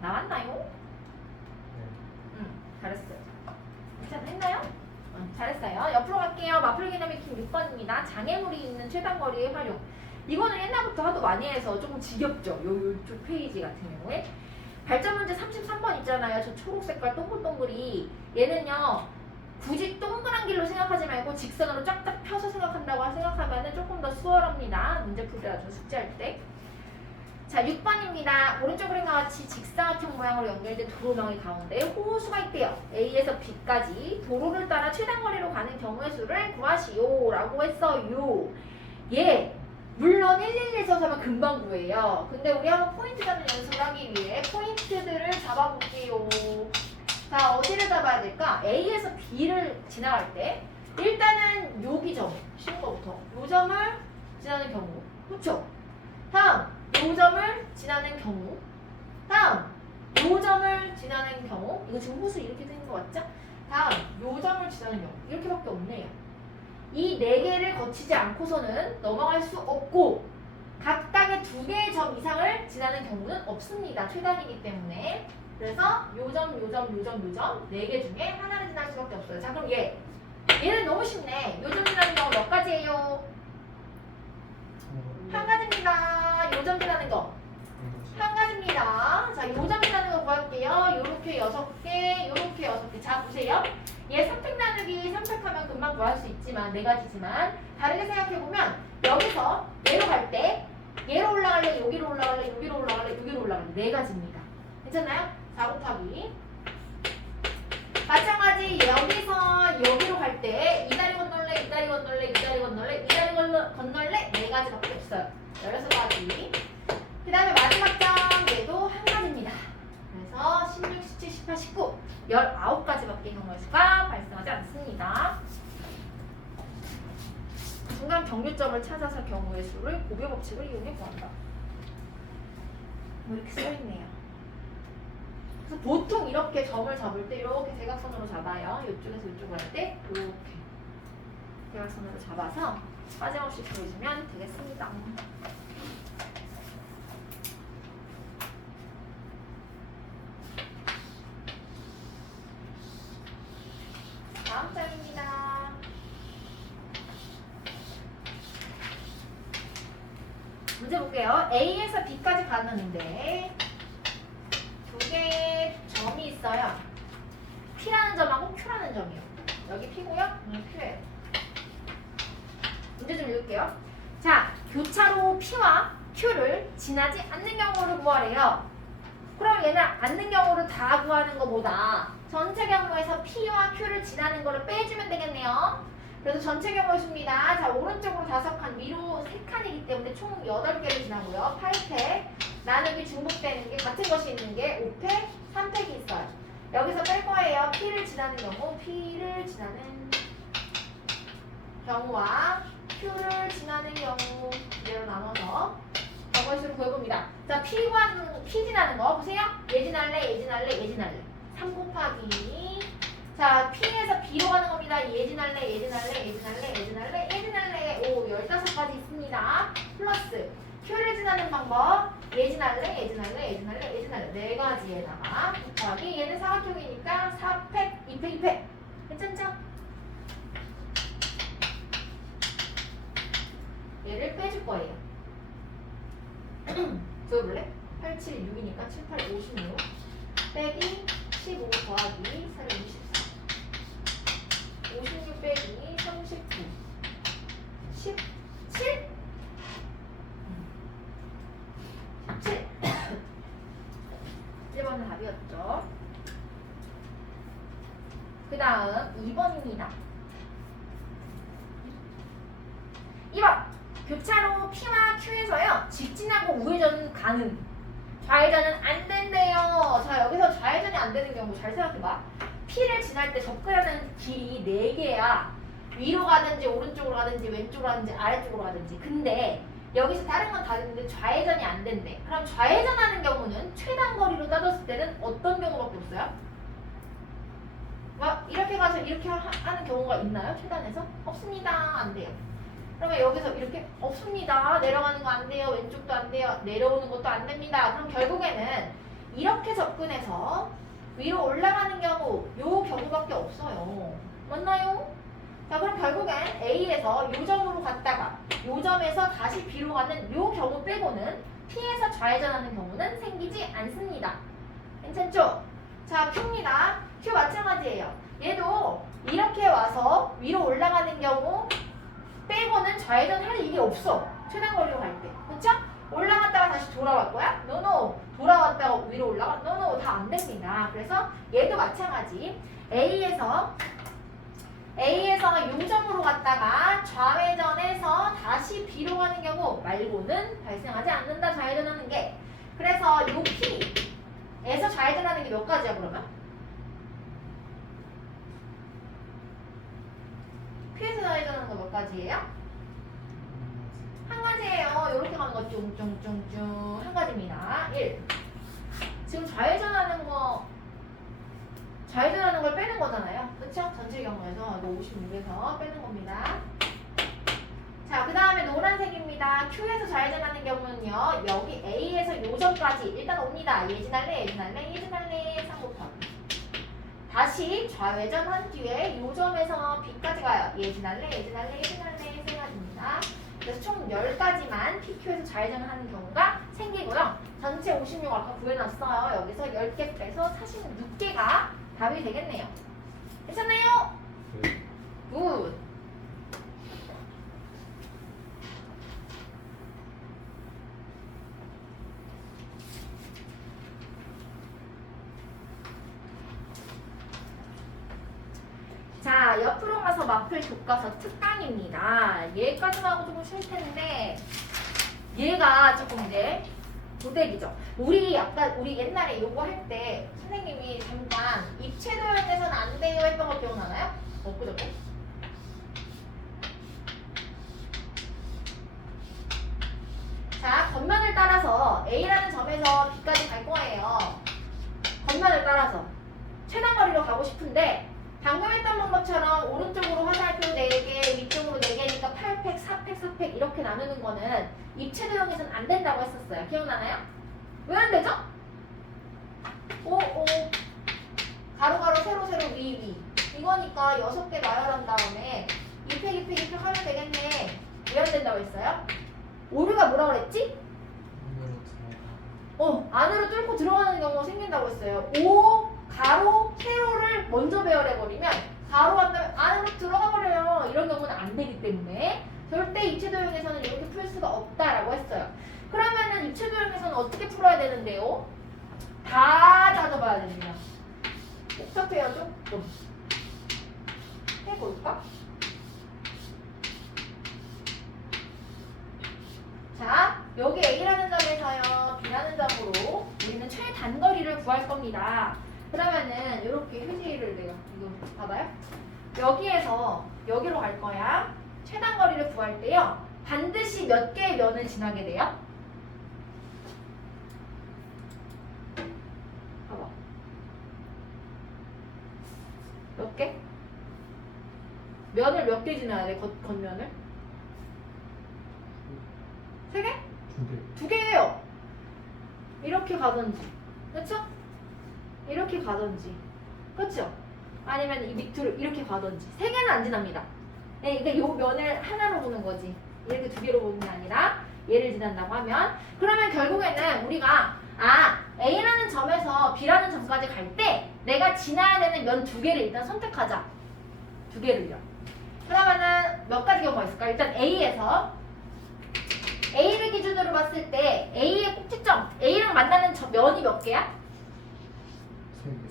나왔나요? 네. 잘했어요. 했나요? 잘했어요. 옆으로 갈게요. 마플 개념의 킹 6번입니다. 장애물이 있는 최단거리의 활용. 이거는 옛날부터 하도 많이 해서 조금 지겹죠? 요쪽 페이지 같은 경우에. 발전 문제 33번 있잖아요. 저 초록 색깔 동글동글이. 얘는요, 굳이 동그란 길로 생각하지 말고 직선으로 쫙쫙 펴서 생각한다고 생각하면 조금 더 수월합니다. 문제 풀 때나 저 숙제할 때. 자, 6번입니다. 오른쪽 그림과 같이 직사각형 모양으로 연결된 도로망의 가운데 호수가 있대요. A에서 B까지 도로를 따라 최단거리로 가는 경우의 수를 구하시오 라고 했어요. 물론 111 써서 하면 금방 구해요. 근데 우리 한번 포인트 잡는 연습을 하기 위해 포인트들을 잡아볼게요. 자, 어디를 잡아야 될까? A에서 B를 지나갈 때 일단은 여기 점, 쉬운 거부터 요 점을 지나는 경우, 그렇죠? 다음 요 점을 지나는 경우, 다음 요 점을 지나는 경우, 이거 지금 호수 이렇게 되는 거 맞죠? 다음 요 점을 지나는 경우, 이렇게밖에 없네요. 이 4개를 거치지 않고서는 넘어갈 수 없고 각각의 2개의 점 이상을 지나는 경우는 없습니다. 최단이기 때문에. 그래서 요 점, 요 점, 요 점, 요 점 4개 중에 하나를 지날 수밖에 없어요. 자, 그럼 얘는 너무 쉽네. 요 점 지나는 경우 몇 가지예요? 한 가지입니다. 요 점 지나는 거 한 가지입니다. 자, 요 점 지나는 거 구할게요. 요렇게 6개, 요렇게 6개. 자, 보세요. 얘 3팩 나누기 3팩 하면 금방 구할 수 있지만 4가지지만 다르게 생각해보면 여기서 얘로 갈 때 얘로 올라갈래, 여기로 올라갈래, 여기로 올라갈래, 여기로 올라갈래 4가지입니다. 괜찮나요? 4 곱하기 마찬가지 여기서 여기로 갈 때 이 다리 건널래, 이 다리 건널래, 이 다리 건널래, 이 다리 건널래 네 가지밖에 없어요. 16가지. 그 다음에 마지막 점 얘도 한 가지입니다. 그래서 16, 17, 18, 19 19가지밖에 경우의 수가 발생하지 않습니다. 중간 경유점을 찾아서 경우의 수를 곱여 법칙을 이용해 구한다. 뭐 이렇게 써있네요. 그래서 보통 이렇게 점을 잡을 때 이렇게 대각선으로 잡아요. 이쪽에서 이쪽으로 할 때 이렇게 대각선으로 잡아서 빠짐없이 보여주면 되겠습니다. 다음 장입니다. 문제 볼게요. A에서 B까지 가는데 두 개의 점이 있어요. P라는 점하고 Q라는 점이요. 여기 P고요. 여기 Q예요. 문제 좀 읽을게요. 자, 교차로 P와 Q를 지나지 않는 경우를 구하래요. 그럼 얘는 않는 경우를 다 구하는 것보다 전체 경우에서 P와 Q를 지나는 거를 빼주면 되겠네요. 그래서 전체 경우의 수입니다. 자, 오른쪽으로 5칸, 위로 3칸이기 때문에 총 8개를 지나고요. 8팩. 나누기 중복되는 게 같은 것이 있는 게 5팩, 3팩이 있어요. 여기서 뺄 거예요. P를 지나는 경우, P를 지나는 경우와 Q를 지나는 경우 이대로 나눠서 경우의 수를 구해봅니다. 자, P 지나는 거 보세요. 얘 지날래, 얘 지날래, 얘 지날래. 3 곱하기. 자, P에서 B로 가는 겁니다. 얘 지날래, 얘 지날래, 얘 지날래, 얘 지날래, 얘 지날래. 오, 15가지 있습니다. 플러스 Q를 지나는 방법. 얘 지날래, 얘 지날래, 얘 지날래, 얘 지날래. 4가지에다가 곱하기. 얘는 사각형이니까 4팩, 2팩, 2팩. 괜찮죠? 얘를 빼줄 거예요. 적어볼래? 8, 7, 6이니까 7, 8, 56 빼기 15 더하기 4, 24 56 빼기 39 17 17 1번은 답이었죠. 그 다음 2번입니다. 2번 교차로 P와 Q에서요 직진하고 우회전 가능, 좌회전은 안 된대요. 자, 여기서 좌회전이 안 되는 경우 잘 생각해봐. P를 지날 때 접근하는 길이 4개야. 위로 가든지 오른쪽으로 가든지 왼쪽으로 가든지 아래쪽으로 가든지. 근데 여기서 다른 건 다 되는데 좌회전이 안 된대. 그럼 좌회전하는 경우는 최단 거리로 따졌을 때는 어떤 경우밖에 없어요? 막 이렇게 가서 이렇게 하는 경우가 있나요? 최단에서? 없습니다. 안 돼요. 그러면 여기서 이렇게 없습니다. 내려가는 거 안 돼요. 왼쪽도 안 돼요. 내려오는 것도 안 됩니다. 그럼 결국에는 이렇게 접근해서 위로 올라가는 경우, 요 경우밖에 없어요. 맞나요? 자, 그럼 결국엔 A에서 요 점으로 갔다가 요 점에서 다시 B로 가는 요 경우 빼고는 P에서 좌회전하는 경우는 생기지 않습니다. 괜찮죠? 자, Q입니다. Q 마찬가지예요. 얘도 이렇게 와서 위로 올라가는 경우 빼고는 좌회전 할 일이 없어. 최단 거리로 갈 때. 그쵸? 올라갔다가 다시 돌아갈 거야? 노노. 돌아왔다가 위로 올라가? 노노. 다 안 됩니다. 그래서 얘도 마찬가지. A에서 요 점으로 갔다가 좌회전해서 다시 B로 가는 경우 말고는 발생하지 않는다. 좌회전하는 게. 그래서 요 P에서 좌회전하는 게 몇 가지야 그러면? P에서 좌회전하는 거 몇 가지예요? 한 가지예요. 이렇게 가는 거 쫑쫑쫑쫑 한 가지입니다. 1. 지금 좌회전하는 걸 빼는 거잖아요. 그쵸? 전체 경우에서 이거 56에서 빼는 겁니다. 자, 그 다음에 노란색입니다. Q에서 좌회전하는 경우는요. 여기 A에서 요 점까지 일단 옵니다. 얘 지날래, 얘 지날래, 얘 지날래. 3 곱하기. 다시 좌회전한 뒤에 요 점에서 B까지 가요. 얘 지날래, 얘 지날래, 얘 지날래. 3가지입니다. 그래서 총 10가지만 PQ에서 좌회전을 하는 경우가 생기고요. 전체 56 아까 구해놨어요. 여기서 10개 빼서 46개가 답이 되겠네요. 괜찮나요? 네. 굿! 자, 옆으로 가서 마플 교과서 특강입니다. 얘까지만 하고 조금 쉴 텐데 얘가 조금 이제 고데기죠. 우리 옛날에 요거 할 때 선생님이 잠깐 입체 도형에서는 안 돼요 했던 거 기억나나요? 엊그저께? 자, 겉면을 따라서 A라는 점에서 B까지 갈 거예요. 겉면을 따라서 최단거리로 가고 싶은데 방금 했던 방법처럼 오른쪽으로 화살표 4개, 위쪽으로 4개니까 8팩, 4팩, 4팩 이렇게 나누는 거는 입체 도형에서는 안 된다고 했었어요. 기억나나요? 왜 안 되죠? 오, 가로가로, 세로, 세로, 위. 이거니까 6개 나열한 다음에 2팩, 2팩, 2팩 하면 되겠네. 왜 안 된다고 했어요? 오류가 뭐라 그랬지? 안으로 뚫고 들어가는 경우가 생긴다고 했어요. 5, 가로, 세로를 먼저 배열해버리면 가로 한 다음에 안으로 들어가 버려요. 이런 경우는 안 되기 때문에 절대 입체 도형에서는 이렇게 풀 수가 없다라고 했어요. 그러면은 입체 도형에서는 어떻게 풀어야 되는데요? 다 따져봐야 됩니다. 복잡해요 조금. 해볼까? 자, 여기 A라는 점에서요, B라는 점으로 우리는 최단거리를 구할 겁니다. 그러면은 이렇게 휴지를 내요. 이거 봐봐요. 여기에서 여기로 갈 거야. 최단거리를 구할 때요, 반드시 몇 개의 면을 지나게 돼요? 봐봐. 몇 개? 면을 몇 개 지나야 돼? 겉면을? 3개? 2개. 2개예요. 이렇게 가든지, 그렇죠? 이렇게 가든지, 그렇죠? 아니면 이 밑으로 이렇게 가든지 3개는 안 지납니다. 네, 그러니까 이 면을 하나로 보는 거지. 이렇게 2개로 보는 게 아니라 얘를 지난다고 하면, 그러면 결국에는 우리가 A라는 점에서 B라는 점까지 갈 때 내가 지나야 되는 면 2개를 일단 선택하자. 2개를요. 그러면은 몇 가지 경우가 있을까? 일단 A를 기준으로 봤을 때 A의 꼭지점, A랑 만나는 면이 몇 개야?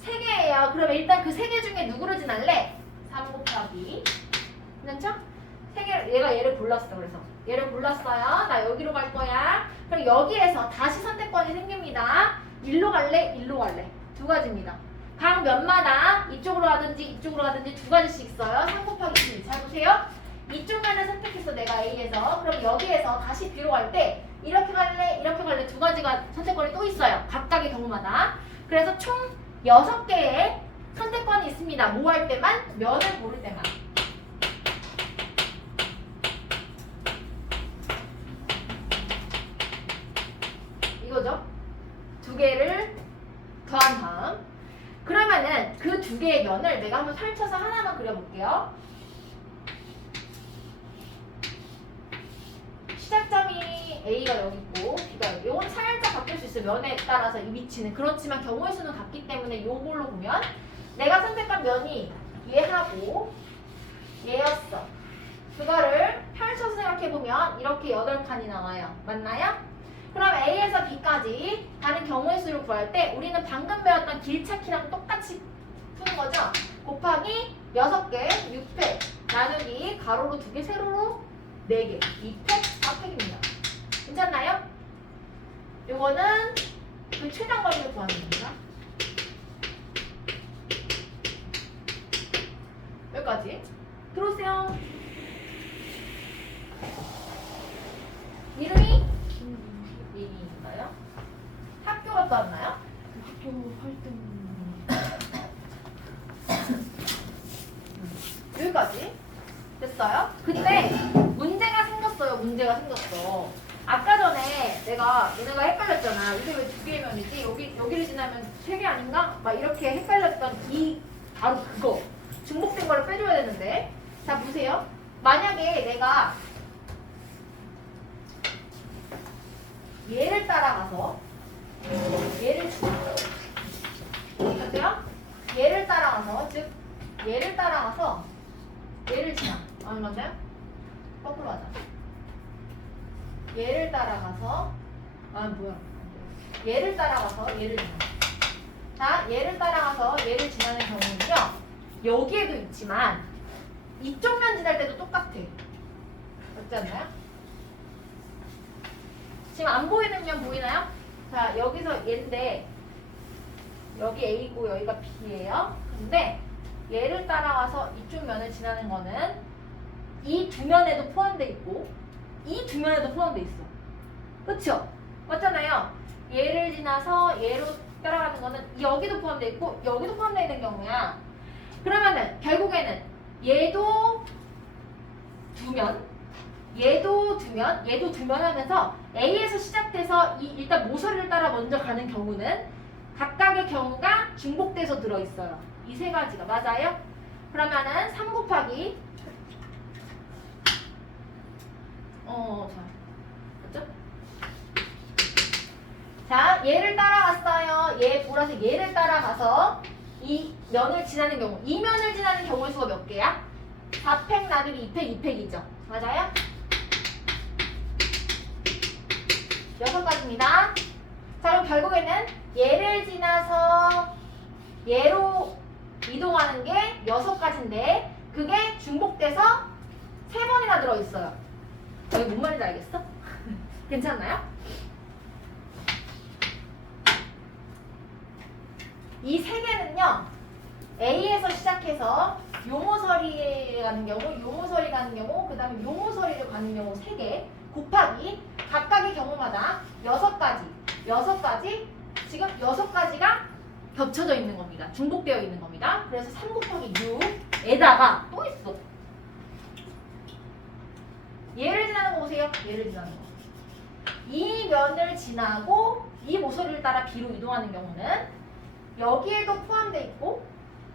3개예요. 그러면 일단 그 3개 중에 누구를 지날래? 3 곱하기. 괜찮죠? 3개, 얘를 골랐어. 그래서 얘를 골랐어요. 나 여기로 갈 거야. 그럼 여기에서 다시 선택권이 생깁니다. 일로 갈래? 일로 갈래? 2가지입니다. 각 면마다 이쪽으로 가든지 이쪽으로 가든지 2가지씩 있어요. 3 곱하기 2. 잘 보세요. 이쪽 면을 선택했어, 내가 A에서. 그럼 여기에서 다시 B로 갈 때 이렇게 갈래? 이렇게 갈래? 2가지가 선택권이 또 있어요. 각각의 경우마다. 그래서 총 6개의 선택권이 있습니다. 뭐 할 때만? 면을 고를 때만. 이거죠? 2개를 더한 다음. 그러면은 그 2개의 면을 내가 한번 펼쳐서 하나만 그려볼게요. 시작점이 A가 여기 있고 B가 여기. 이건 살짝 바뀔 수 있어요. 면에 따라서 이 위치는. 그렇지만 경우의 수는 같기 때문에 요걸로 보면 내가 선택한 면이 얘하고 얘였어. 그거를 펼쳐서 생각해보면 이렇게 8칸이 나와요. 맞나요? 그럼 A에서 B까지 가는 경우의 수를 구할 때 우리는 방금 배웠던 길찾기랑 똑같이 푸는 거죠. 곱하기 6개, 6팩 나누기 가로로 2개, 세로로 4개, 2팩, 4팩입니다. 괜찮나요? 요거는 그 최단거리를 구하는 겁니다. 여기까지. 들어오세요. 이름이? 민이인가요? 학교 갔다 왔나요? 학교 활동. 여기까지 됐어요? 근데 문제가 생겼어. 아까 전에 너네가 헷갈렸잖아. 이게 왜 2개의 면이지? 여기를 지나면 3개 아닌가? 막 이렇게 헷갈렸던 바로 그거 중복된 거를 빼줘야 되는데. 자, 보세요. 만약에 내가 얘를 따라가서 얘를 따라가서 얘를 지나. 안 맞나요? 거꾸로 하자. 얘를 따라가서 얘를 따라가서 얘를 지나. 자, 얘를 따라가서 얘를 지나는 경우는요, 여기에도 있지만 이쪽 면 지날 때도 똑같아. 맞지 않나요? 지금 안 보이는 면 보이나요? 자, 여기서 얘인데 여기 A고 여기가 B예요. 근데 얘를 따라와서 이쪽 면을 지나는 거는 이 두 면에도 포함되어 있고 이 두 면에도 포함되어 있어. 그쵸? 맞잖아요. 얘를 지나서 얘로 따라가는 거는 여기도 포함되어 있고 여기도 포함되어 있는 경우야. 그러면은 결국에는 얘도 두 면, 얘도 두 면, 얘도 두 면 하면서 A에서 시작돼서 일단 모서리를 따라 먼저 가는 경우는 각각의 경우가 중복돼서 들어있어요. 이 세 가지가 맞아요? 그러면은 3 곱하기 자, 맞죠? 자, 얘를 따라갔어요. 얘 보라색 얘를 따라가서 이 면을 지나는 경우, 이 면을 지나는 경우의 수가 몇 개야? 4팩 나누기 2팩, 2팩이죠. 맞아요? 6가지입니다. 자, 그럼 결국에는 얘를 지나서 얘로 이동하는 게 6가지인데 그게 중복돼서 3번이나 들어있어요. 여기 뭔 말인지 알겠어? 괜찮나요? 이 세 개는요, A에서 시작해서 요 모서리에 가는 경우, 요 모서리 가는 경우, 그 다음에 요 모서리를 가는 경우 3개 곱하기 각각의 경우마다 6가지, 지금 6가지가 겹쳐져 있는 겁니다. 중복되어 있는 겁니다. 그래서 3 곱하기 6에다가 또 있어. 얘를 지나는 거 보세요. 얘를 지나는 거. 이 면을 지나고 이 모서리를 따라 B로 이동하는 경우는 여기에도 포함되어 있고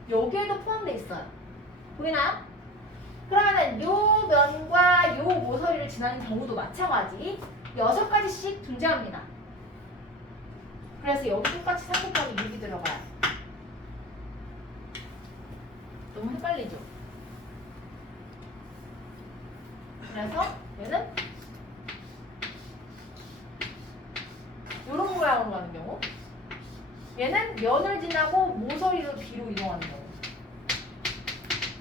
여기에도 포함되어 있어요. 보이나요? 그러면은 요 면과 요 모서리를 지나는 경우도 마찬가지 6가지씩 존재합니다. 그래서 여기 똑같이 3 곱하기 6이 들어가요. 너무 헷갈리죠? 그래서 얘는 이런 모양으로 가는 경우, 얘는 면을 지나고 모서리로 B로 이동하는 경우,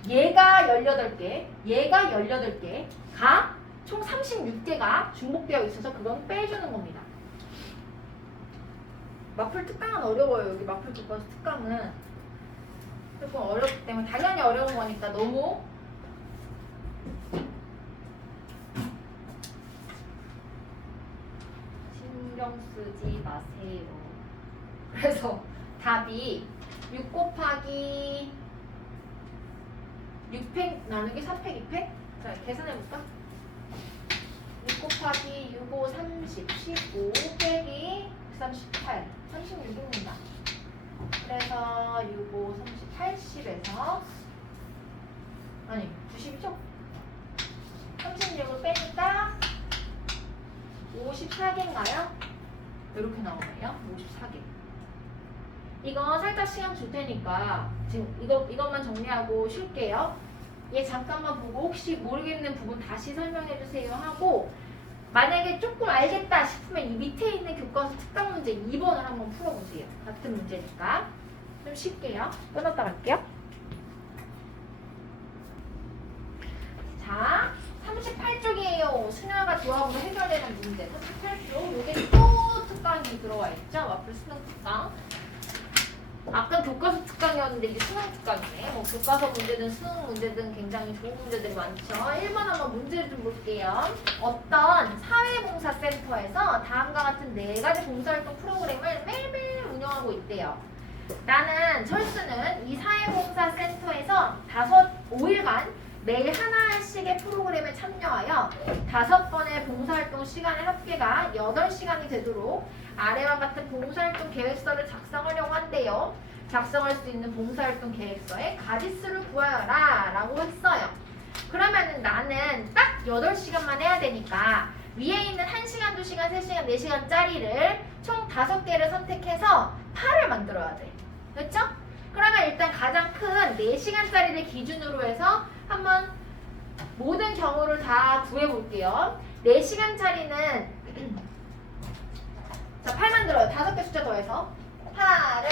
얘가 18개, 얘가 18개가 총 36개가 중복되어 있어서 그건 빼주는 겁니다. 마플 특강은 어려워요. 여기 마플 교과서 특강은 조금 어렵기 때문에 당연히 어려운 거니까 너무 신경 쓰지 마세요. 그래서 답이 6 곱하기 6팩 나누기 4팩 2팩? 자, 계산해볼까? 6 곱하기 6, 5, 30, 15 빼기 138, 36입니다. 그래서 6, 5, 30, 80에서 아니 90이죠? 36을 빼니까 54개인가요? 이렇게 나오네요. 54개. 이거 살짝 시간 줄 테니까 지금 이것만 정리하고 쉴게요. 얘 잠깐만 보고 혹시 모르겠는 부분 다시 설명해 주세요 하고, 만약에 조금 알겠다 싶으면 이 밑에 있는 교과서 특강 문제 2번을 한번 풀어보세요. 같은 문제니까. 좀 쉴게요. 끊었다 갈게요. 자, 38쪽이에요. 수능과 조합으로 해결되는 문제. 38쪽. 요게 또 특강이 들어와 있죠. 와플 수능 특강. 아까 교과서 특강이었는데 이게 수능 특강이네. 뭐 교과서 문제든 수능 문제든 굉장히 좋은 문제들이 많죠. 1번 한번 문제를 좀 볼게요. 어떤 사회봉사센터에서 다음과 같은 4가지 봉사활동 프로그램을 매일매일 운영하고 있대요. 나는 철수는 이 사회봉사센터에서 5일간 매일 하나씩의 프로그램에 참여하여 5번의 봉사활동 시간의 합계가 8시간이 되도록 아래와 같은 봉사활동 계획서를 작성하려고 한대요. 작성할 수 있는 봉사활동 계획서의 가지수를 구하여라 라고 했어요. 그러면은 나는 딱 8시간만 해야 되니까 위에 있는 1시간, 2시간, 3시간, 4시간짜리를 총 5개를 선택해서 8을 만들어야 돼. 그렇죠? 그러면 일단 가장 큰 4시간짜리를 기준으로 해서 한번 모든 경우를 다 구해볼게요. 4시간짜리는 자, 8 만들어요. 5개 숫자 더해서 8은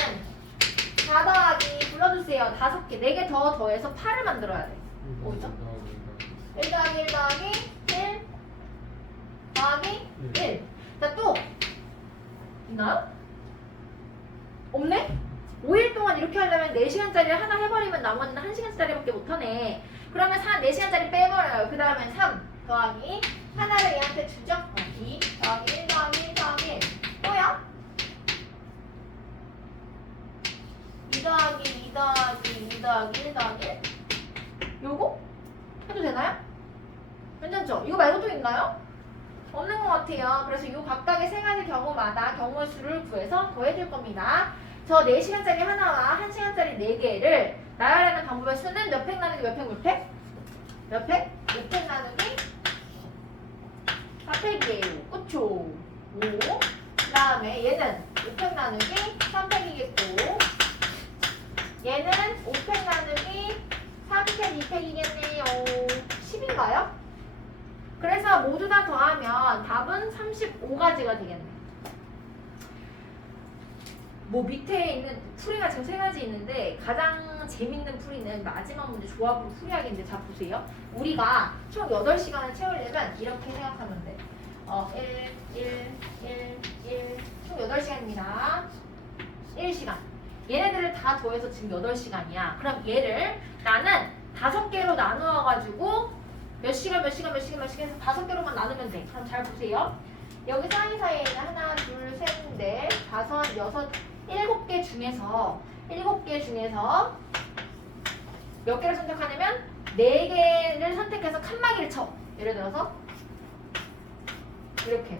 4 더하기 불러주세요. 5개, 4개 더해서 8을 만들어야 돼. 뭐죠? 1 더하기 1 더하기 1 더하기 1. 자, 또 있나요? 없네? 5일 동안 이렇게 하려면 4시간짜리를 하나 해버리면 나머지는 1시간짜리밖에 못하네. 그러면 4시간짜리 빼버려요. 그 다음에 3 더하기 하나를 얘한테 주죠? 2 더하기 1 더하기 1 더하기 1 또요? 2 더하기 2 더하기 2 더하기 1 더하기 1 요거? 해도 되나요? 괜찮죠? 이거 말고 또 있나요? 없는 것 같아요. 그래서 요 각각의 세 가지 경우마다 경우의 수를 구해서 더해줄 겁니다. 저 4시간짜리 하나와 1시간짜리 4개를 나열하는 방법의 수는 몇 팩 나누기 몇 팩 몇 팩? 몇 팩? 5팩 나누기 4팩이에요. 그쵸? 5. 그 다음에 얘는 5팩 나누기 3팩이겠고 얘는 5팩 나누기 3팩 2팩이겠네요. 10인가요? 그래서 모두 다 더하면 답은 35가지가 되겠네. 뭐 밑에 있는 풀이가 지금 3가지 있는데 가장 재밌는 풀이는 마지막 문제 조합으로 풀이하기인데 자 보세요. 우리가 총 8시간을 채우려면 이렇게 생각하면 돼. 1총 8시간입니다. 1시간. 얘네들을 다 더해서 지금 8시간이야. 그럼 얘를 나는 5개로 나누어가지고 몇 시간 해서 5개로만 나누면 돼. 그럼 잘 보세요. 여기 사이사이에 있는 하나, 둘, 셋, 넷, 다섯, 여섯, 7개 중에서 몇 개를 선택하냐면 4개를 선택해서 칸막이를 쳐. 예를 들어서 이렇게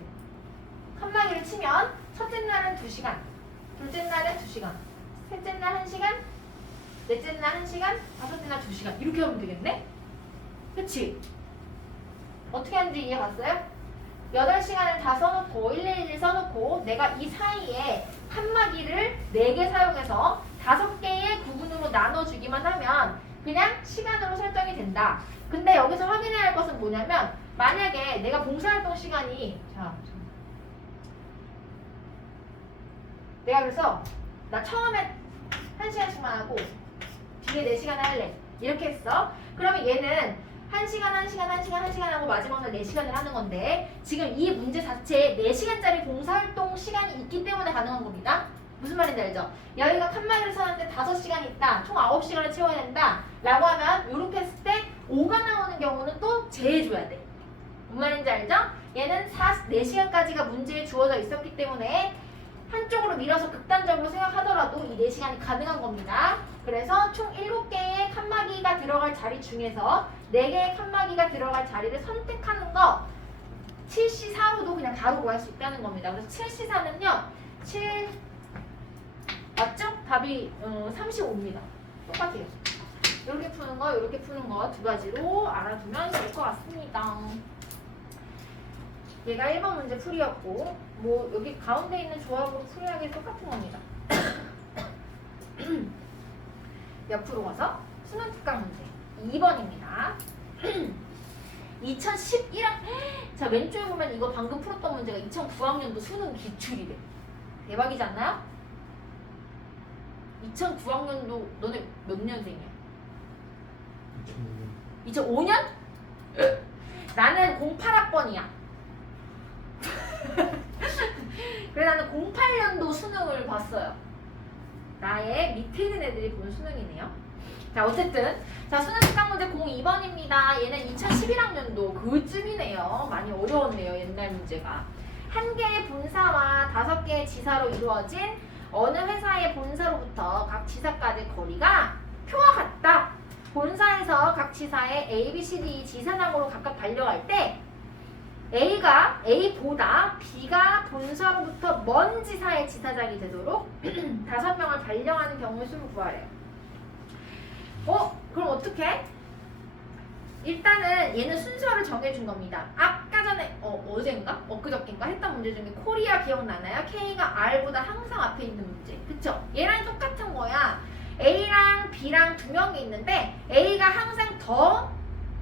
칸막이를 치면 첫째 날은 2시간, 둘째 날은 2시간, 셋째 날 1시간, 넷째 날 1시간, 다섯째 날 2시간 이렇게 하면 되겠네? 그치? 어떻게 하는지 이해 갔어요? 8시간을 다 써놓고 111 써놓고 내가 이 사이에 칸막이를 4개 사용해서 5개의 구분으로 나눠주기만 하면 그냥 시간으로 설정이 된다. 근데 여기서 확인해야 할 것은 뭐냐면 만약에 내가 봉사활동 시간이 내가 그래서 나 처음에 1시간씩만 하고 뒤에 4시간 할래 이렇게 했어. 그러면 얘는 1시간 하고 마지막 날 4시간을 하는 건데 지금 이 문제 자체에 4시간짜리 봉사활동 시간이 있기 때문에 가능한 겁니다. 무슨 말인지 알죠? 여기가 칸막이를 써놨는데 5시간 있다. 총 9시간을 채워야 된다. 라고 하면 이렇게 했을 때 5가 나오는 경우는 또 제해줘야 돼. 무슨 말인지 알죠? 얘는 4시간까지가 문제에 주어져 있었기 때문에 한쪽으로 밀어서 극단적으로 생각하더라도 이 4시간이 가능한 겁니다. 그래서 총 7개의 칸막이가 들어갈 자리 중에서 4개의 칸막이가 들어갈 자리를 선택하는 거 7C4로도 그냥 바로 구할 수 있다는 겁니다. 그래서 7C4는요 7 맞죠? 답이 35입니다. 똑같아요. 이렇게 푸는 거 이렇게 푸는 거 2가지로 알아두면 될 것 같습니다. 얘가 1번 문제 풀이였고 뭐 여기 가운데 있는 조합으로 풀이하기 똑같은 겁니다. 옆으로 가서 수능 특강 문제 2번입니다. 2011학 자 왼쪽에 보면 이거 방금 풀었던 문제가 2009학년도 수능 기출이래. 대박이지 않나요? 2009학년도 너네 몇 년생이야? 2005년? 나는 08학번이야. 그래 나는 08년도 수능을 봤어요. 나의 밑에 있는 애들이 본 수능이네요. 자 어쨌든 자 수능 특강 문제 02번입니다. 얘는 2011학년도 그쯤이네요. 많이 어려웠네요. 옛날 문제가. 1개의 본사와 5개의 지사로 이루어진 어느 회사의 본사로부터 각 지사까지 거리가 표와 같다. 본사에서 각 지사의 A, B, C, D 지사장으로 각각 달려갈 때 A가 A보다 B가 본사로부터 먼 지사의 지사장이 되도록 5명을 발령하는 경우의 수를 구하래요. 그럼 어떻게? 일단은 얘는 순서를 정해준 겁니다. 아까 전에 어젠가? 엊그저께인가 했던 문제 중에 코리아 기억나나요? K가 R보다 항상 앞에 있는 문제. 그쵸? 얘랑 똑같은 거야. A랑 B랑 2명이 있는데 A가 항상 더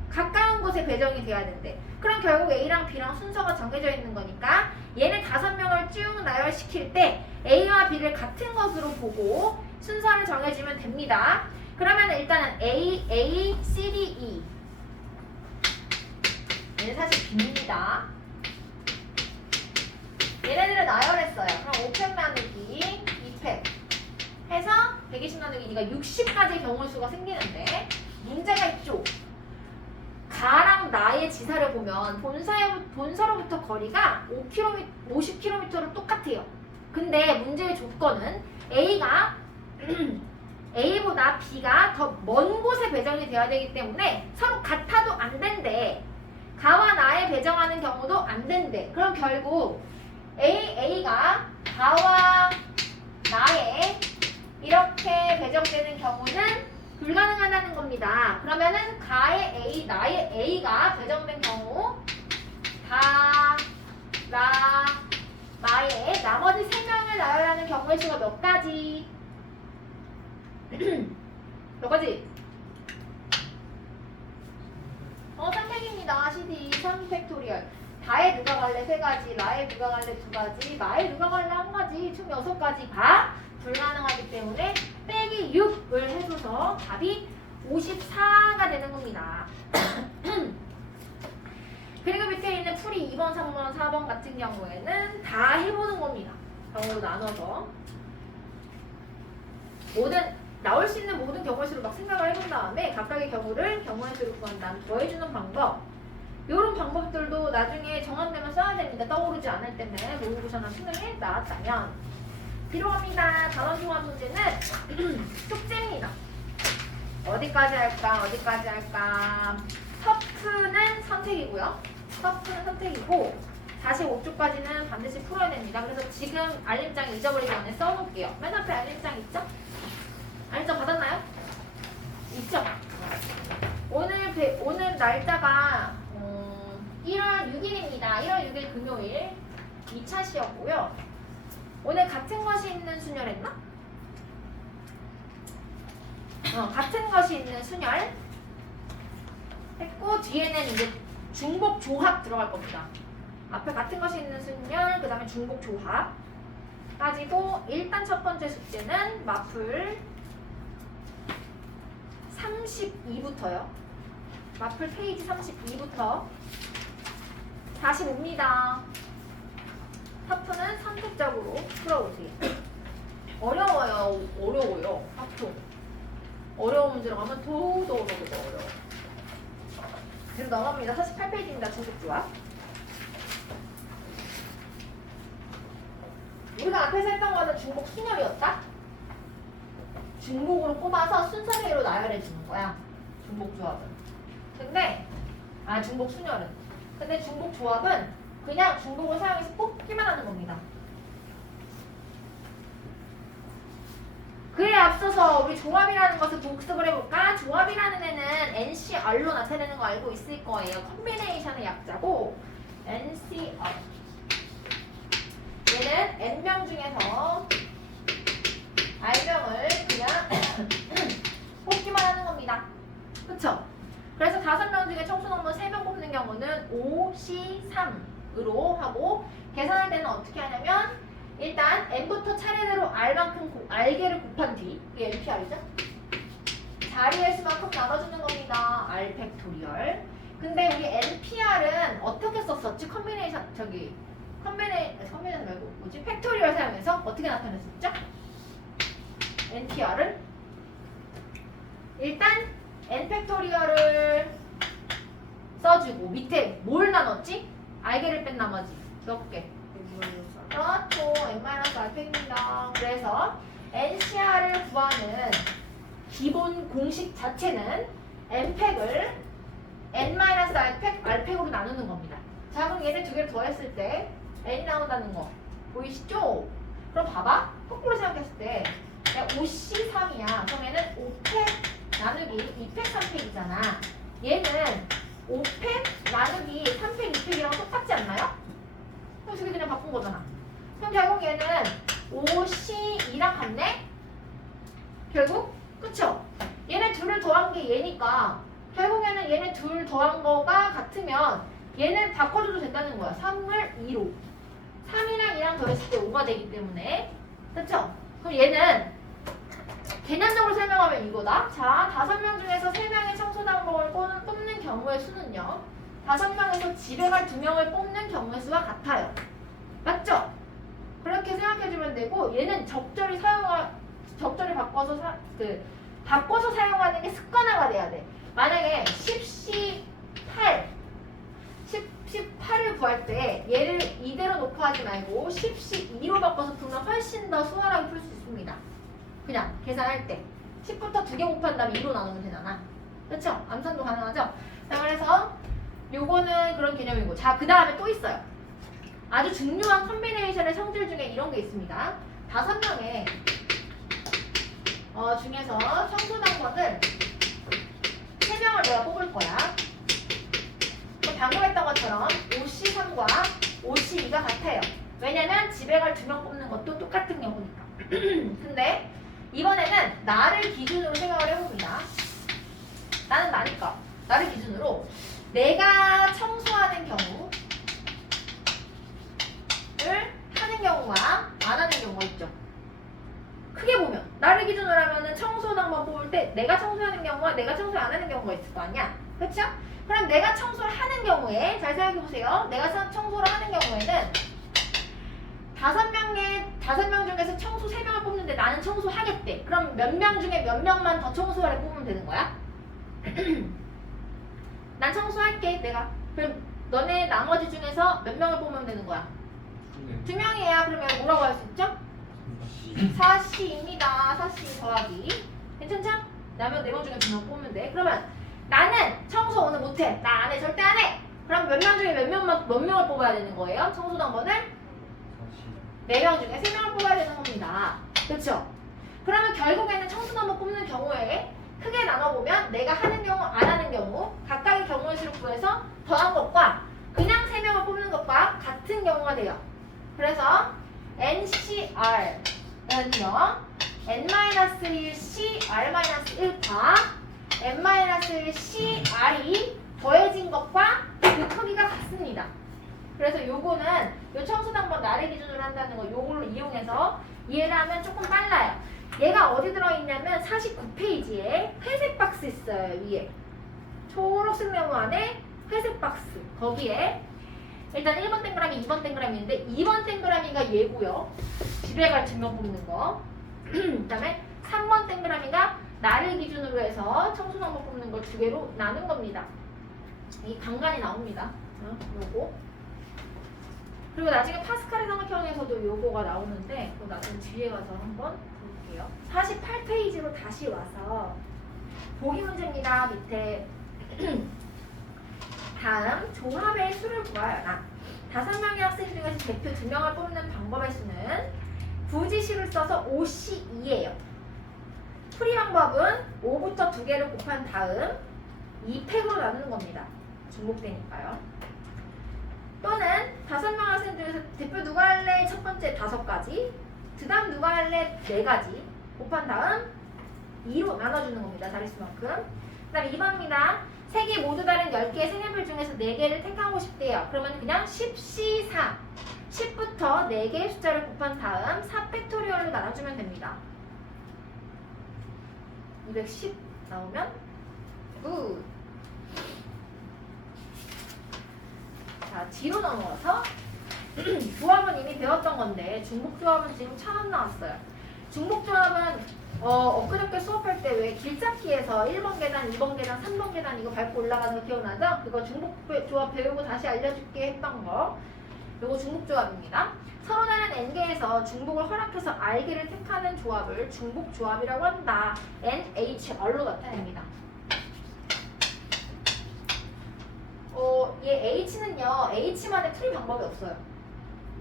가까운 곳에 배정이 돼야 된대. 그럼 결국 A랑 B랑 순서가 정해져 있는 거니까 얘네 5명을 쭉 나열시킬 때 A와 B를 같은 것으로 보고 순서를 정해주면 됩니다. 그러면 일단은 A, C, D, E. 얘는 사실 B입니다. 얘네들을 나열했어요. 그럼 5팩 나누기 2팩 해서 120 나누기 2가 60까지의 경우의 수가 생기는데 문제가 있죠. 가랑 나의 지사를 보면 본서로부터 거리가 50km로 똑같아요. 근데 문제의 조건은 A가 A보다 B가 더 먼 곳에 배정이 되어야 되기 때문에 서로 같아도 안 된대. 가와 나에 배정하는 경우도 안 된대. 그럼 결국 A가 가와 나에 이렇게 배정되는 경우는 불가능하다는 겁니다. 그러면은 가의 A, 나의 A가 배정된 경우 가, 나, 나의 나머지 3명을 나열하는 경우의 수가 몇 가지? 몇 가지? 3팩입니다. CD 3팩토리얼. 다에 누가 갈래 3가지, 나에 누가 갈래 2가지, 나에 누가 갈래 1가지, 총 6가지가 불가능하기 때문에 빼기 6을 해줘서 답이 54가 되는 겁니다. 그리고 밑에 있는 풀이 2번, 3번, 4번 같은 경우에는 다 해보는 겁니다. 경우로 나눠서 나올 수 있는 모든 경우의 수를 막 생각을 해본 다음에 각각의 경우의 수를 구한 다음 더해주는 방법, 이런 방법들도 나중에 정함되면 써야 됩니다. 떠오르지 않을 때문에 모의고사나 수능에 나왔다면. 뒤로 갑니다. 단원 종합 문제는 숙제입니다. 어디까지 할까? 터프는 선택이고요. 터프는 선택이고 45쪽까지는 반드시 풀어야 됩니다. 그래서 지금 알림장 잊어버리기 전에 써놓을게요. 맨 앞에 알림장 있죠? 알림장 받았나요? 있죠? 오늘 날짜가 1월 6일입니다. 1월 6일 금요일 2차 시였고요. 오늘 같은 것이 있는 순열 했나? 같은 것이 있는 순열 했고 뒤에는 이제 중복 조합 들어갈 겁니다. 앞에 같은 것이 있는 순열, 그 다음에 중복 조합 가지고 일단 첫 번째 숙제는 마플 32부터요. 마플 페이지 32부터 45입니다. 타프는 선택적으로 풀어보세요. 어려워요. 타프. 어려운 문제로 가면 더더 어려워. 그래서 넘어갑니다. 48페이지입니다. 중복 조합. 우리가 앞에서 했던 거는 중복 순열이었다? 중복으로 뽑아서 순서대로 나열해 주는 거야. 중복 조합은. 중복 순열은. 근데 중복 조합은 그냥 중복을 사용해서 뽑기만 하는 겁니다. 그에 앞서서 우리 조합이라는 것을 복습을 해볼까? 조합이라는 애는 NCR로 나타내는 거 알고 있을 거예요. 컨비네이션의 약자고 NCR. 얘는 N명 중에서 R명을 그냥 뽑기만 하는 겁니다. 그쵸? 그래서 5명 중에 청소 넘버 3명 뽑는 경우는 5, C, 3으로 하고 계산할 때는 어떻게 하냐면 일단 N부터 차례대로 R개를 곱한 뒤 이게 NPR이죠? 자리의 수만큼 나눠주는 겁니다. R 팩토리얼. 근데 우리 NPR은 어떻게 썼었지? 컨비네이션 말고 뭐지? 팩토리얼 사용해서 어떻게 나타냈었죠? NPR은 일단 N 팩토리얼을 써주고 밑에 뭘 나눴지? R개를 뺀 나머지 몇 개? 그렇죠. N-R팩입니다. 그래서 NCR을 구하는 기본 공식 자체는 N팩을 N-R팩, R팩으로 나누는 겁니다. 자, 그럼 얘네 2개를 더했을 때 N이 나온다는 거 보이시죠? 그럼 봐봐. 거꾸로 생각했을 때 5C3이야. 그럼 얘는 5팩 나누기 2팩 3팩이잖아. 얘는 5팩 나누기 3팩 2팩이랑 똑같지 않나요? 그럼 2개 그냥 바꾼 거잖아. 그럼 결국 얘는 5C2랑 같네? 결국? 그쵸? 얘네 둘을 더한 게 얘니까 결국에는 얘네 둘 더한 거가 같으면 얘는 바꿔줘도 된다는 거야. 3을 2로 3이랑 2랑 더했을 때 5가 되기 때문에. 그쵸? 그럼 얘는 개념적으로 설명하면 이거다. 자, 5명 중에서 3명의 청소당번을 뽑는 경우의 수는요. 5명에서 집에 갈 2명을 뽑는 경우의 수와 같아요. 맞죠? 그렇게 생각해주면 되고 얘는 적절히 바꿔서 바꿔서 사용하는 게 습관화가 돼야 돼. 만약에 18을 구할 때 얘를 이대로 놓고 하지 말고 10씩2로 바꿔서 풀면 훨씬 더 수월하게 풀 수 있습니다. 그냥 계산할 때 10부터 2개 곱한 다음에 2로 나누면 되잖아. 그렇죠? 암산도 가능하죠? 자, 그래서 요거는 그런 개념이고, 자, 그 다음에 또 있어요. 아주 중요한 컨비네이션의 성질 중에 이런 게 있습니다. 5명의 중에서 청소당번을 3명을 내가 뽑을 거야. 방금 했던 것처럼 OC3과 OC2가 같아요. 왜냐면 집에 갈 2명 뽑는 것도 똑같은 경우니까. 근데 이번에는 나를 기준으로 생각을 해봅니다. 나는 나니까 나를 기준으로 내가 청소하는 경우를 하는 경우와 안 하는 경우가 있죠. 크게 보면 나를 기준으로 하면은 청소당번 뽑을 때 내가 청소하는 경우와 내가 청소 안 하는 경우가 있을 거 아니야. 그렇죠? 그럼 내가 청소를 하는 경우에 잘 생각해보세요. 내가 청소를 하는 경우에는 5명 중에서 청소 3명을 뽑는데 나는 청소하겠대. 그럼 몇 명 중에 몇 명만 더 청소하래 뽑으면 되는 거야? 난 청소할게 내가. 그럼 너네 나머지 중에서 몇 명을 뽑으면 되는 거야? 2명이야. 그러면 뭐라고 할 수 있죠? 4C입니다. 4C 더하기. 괜찮죠? 나면 4명 중에 2명 뽑으면 돼. 그러면 나는 청소 오늘 못해. 나 안 해. 절대 안 해. 그럼 몇 명 중에 몇 명을 뽑아야 되는 거예요? 청소당번을 4명 중에 3명을 뽑아야 되는 겁니다. 그렇죠? 그러면 결국에는 청소당번 뽑는 경우에 크게 나눠보면 내가 하는 경우, 안 하는 경우 각각의 경우의 수를 구해서 더한 것과 그냥 3명을 뽑는 것과 같은 경우가 돼요. 그래서 NCR은요 N-1CR-1과 N-1CR이 더해진 것과 그 크기가 같습니다. 그래서 요거는 요 청소당번 나를 기준으로 한다는 거 요걸로 이용해서 이해를 하면 조금 빨라요. 얘가 어디 들어있냐면 49페이지에 회색 박스 있어요. 위에 초록색 메모 안에 회색 박스, 거기에 일단 1번 동그라미, 2번 동그라미인데 2번 동그라미가 얘고요. 집에 갈 2명 뽑는 거. 그 다음에 3번 동그라미가 나를 기준으로 해서 청소당번 뽑는 걸 2개로 나눈 겁니다. 이 간간히 나옵니다. 요거. 그리고 나중에 파스칼의 삼각형에서도 요거가 나오는데 그거 나중에 뒤에 가서 한번 볼게요. 48페이지로 다시 와서 보기 문제입니다. 밑에 다음 조합의 수를 구하여라. 5명의 학생 중에서 대표 2명을 뽑는 방법의 수는 부지식을 써서 5C2예요. 풀이 방법은 5부터 2개를 곱한 다음 2팩으로 나누는 겁니다. 중복되니까요. 또는 5명 학생 중에서 대표 누가 할래? 첫 번째 5가지, 그 다음 누가 할래? 4가지 곱한 다음 2로 나눠주는 겁니다. 자릿수만큼. 그 다음 2번입니다. 3개 모두 다른 10개의 색연필 중에서 4개를 택하고 싶대요. 그러면 그냥 10C4 10부터 4개의 숫자를 곱한 다음 4팩토리얼로 나눠주면 됩니다. 210 나오면 굿. 자, 뒤로 넘어가서 조합은 이미 배웠던 건데 중복조합은 지금 처음 나왔어요. 중복조합은 엊그저께 수업할 때 왜 길찾기에서 1번 계단, 2번 계단, 3번 계단 이거 밟고 올라가는 거 기억나죠? 그거 중복조합 배우고 다시 알려줄게 했던 거. 이거 중복조합입니다. 서로 다른 n개에서 중복을 허락해서 r개를 택하는 조합을 중복조합이라고 한다. NHR로 나타냅니다. 얘 H는요, H만의 풀이 방법이 없어요.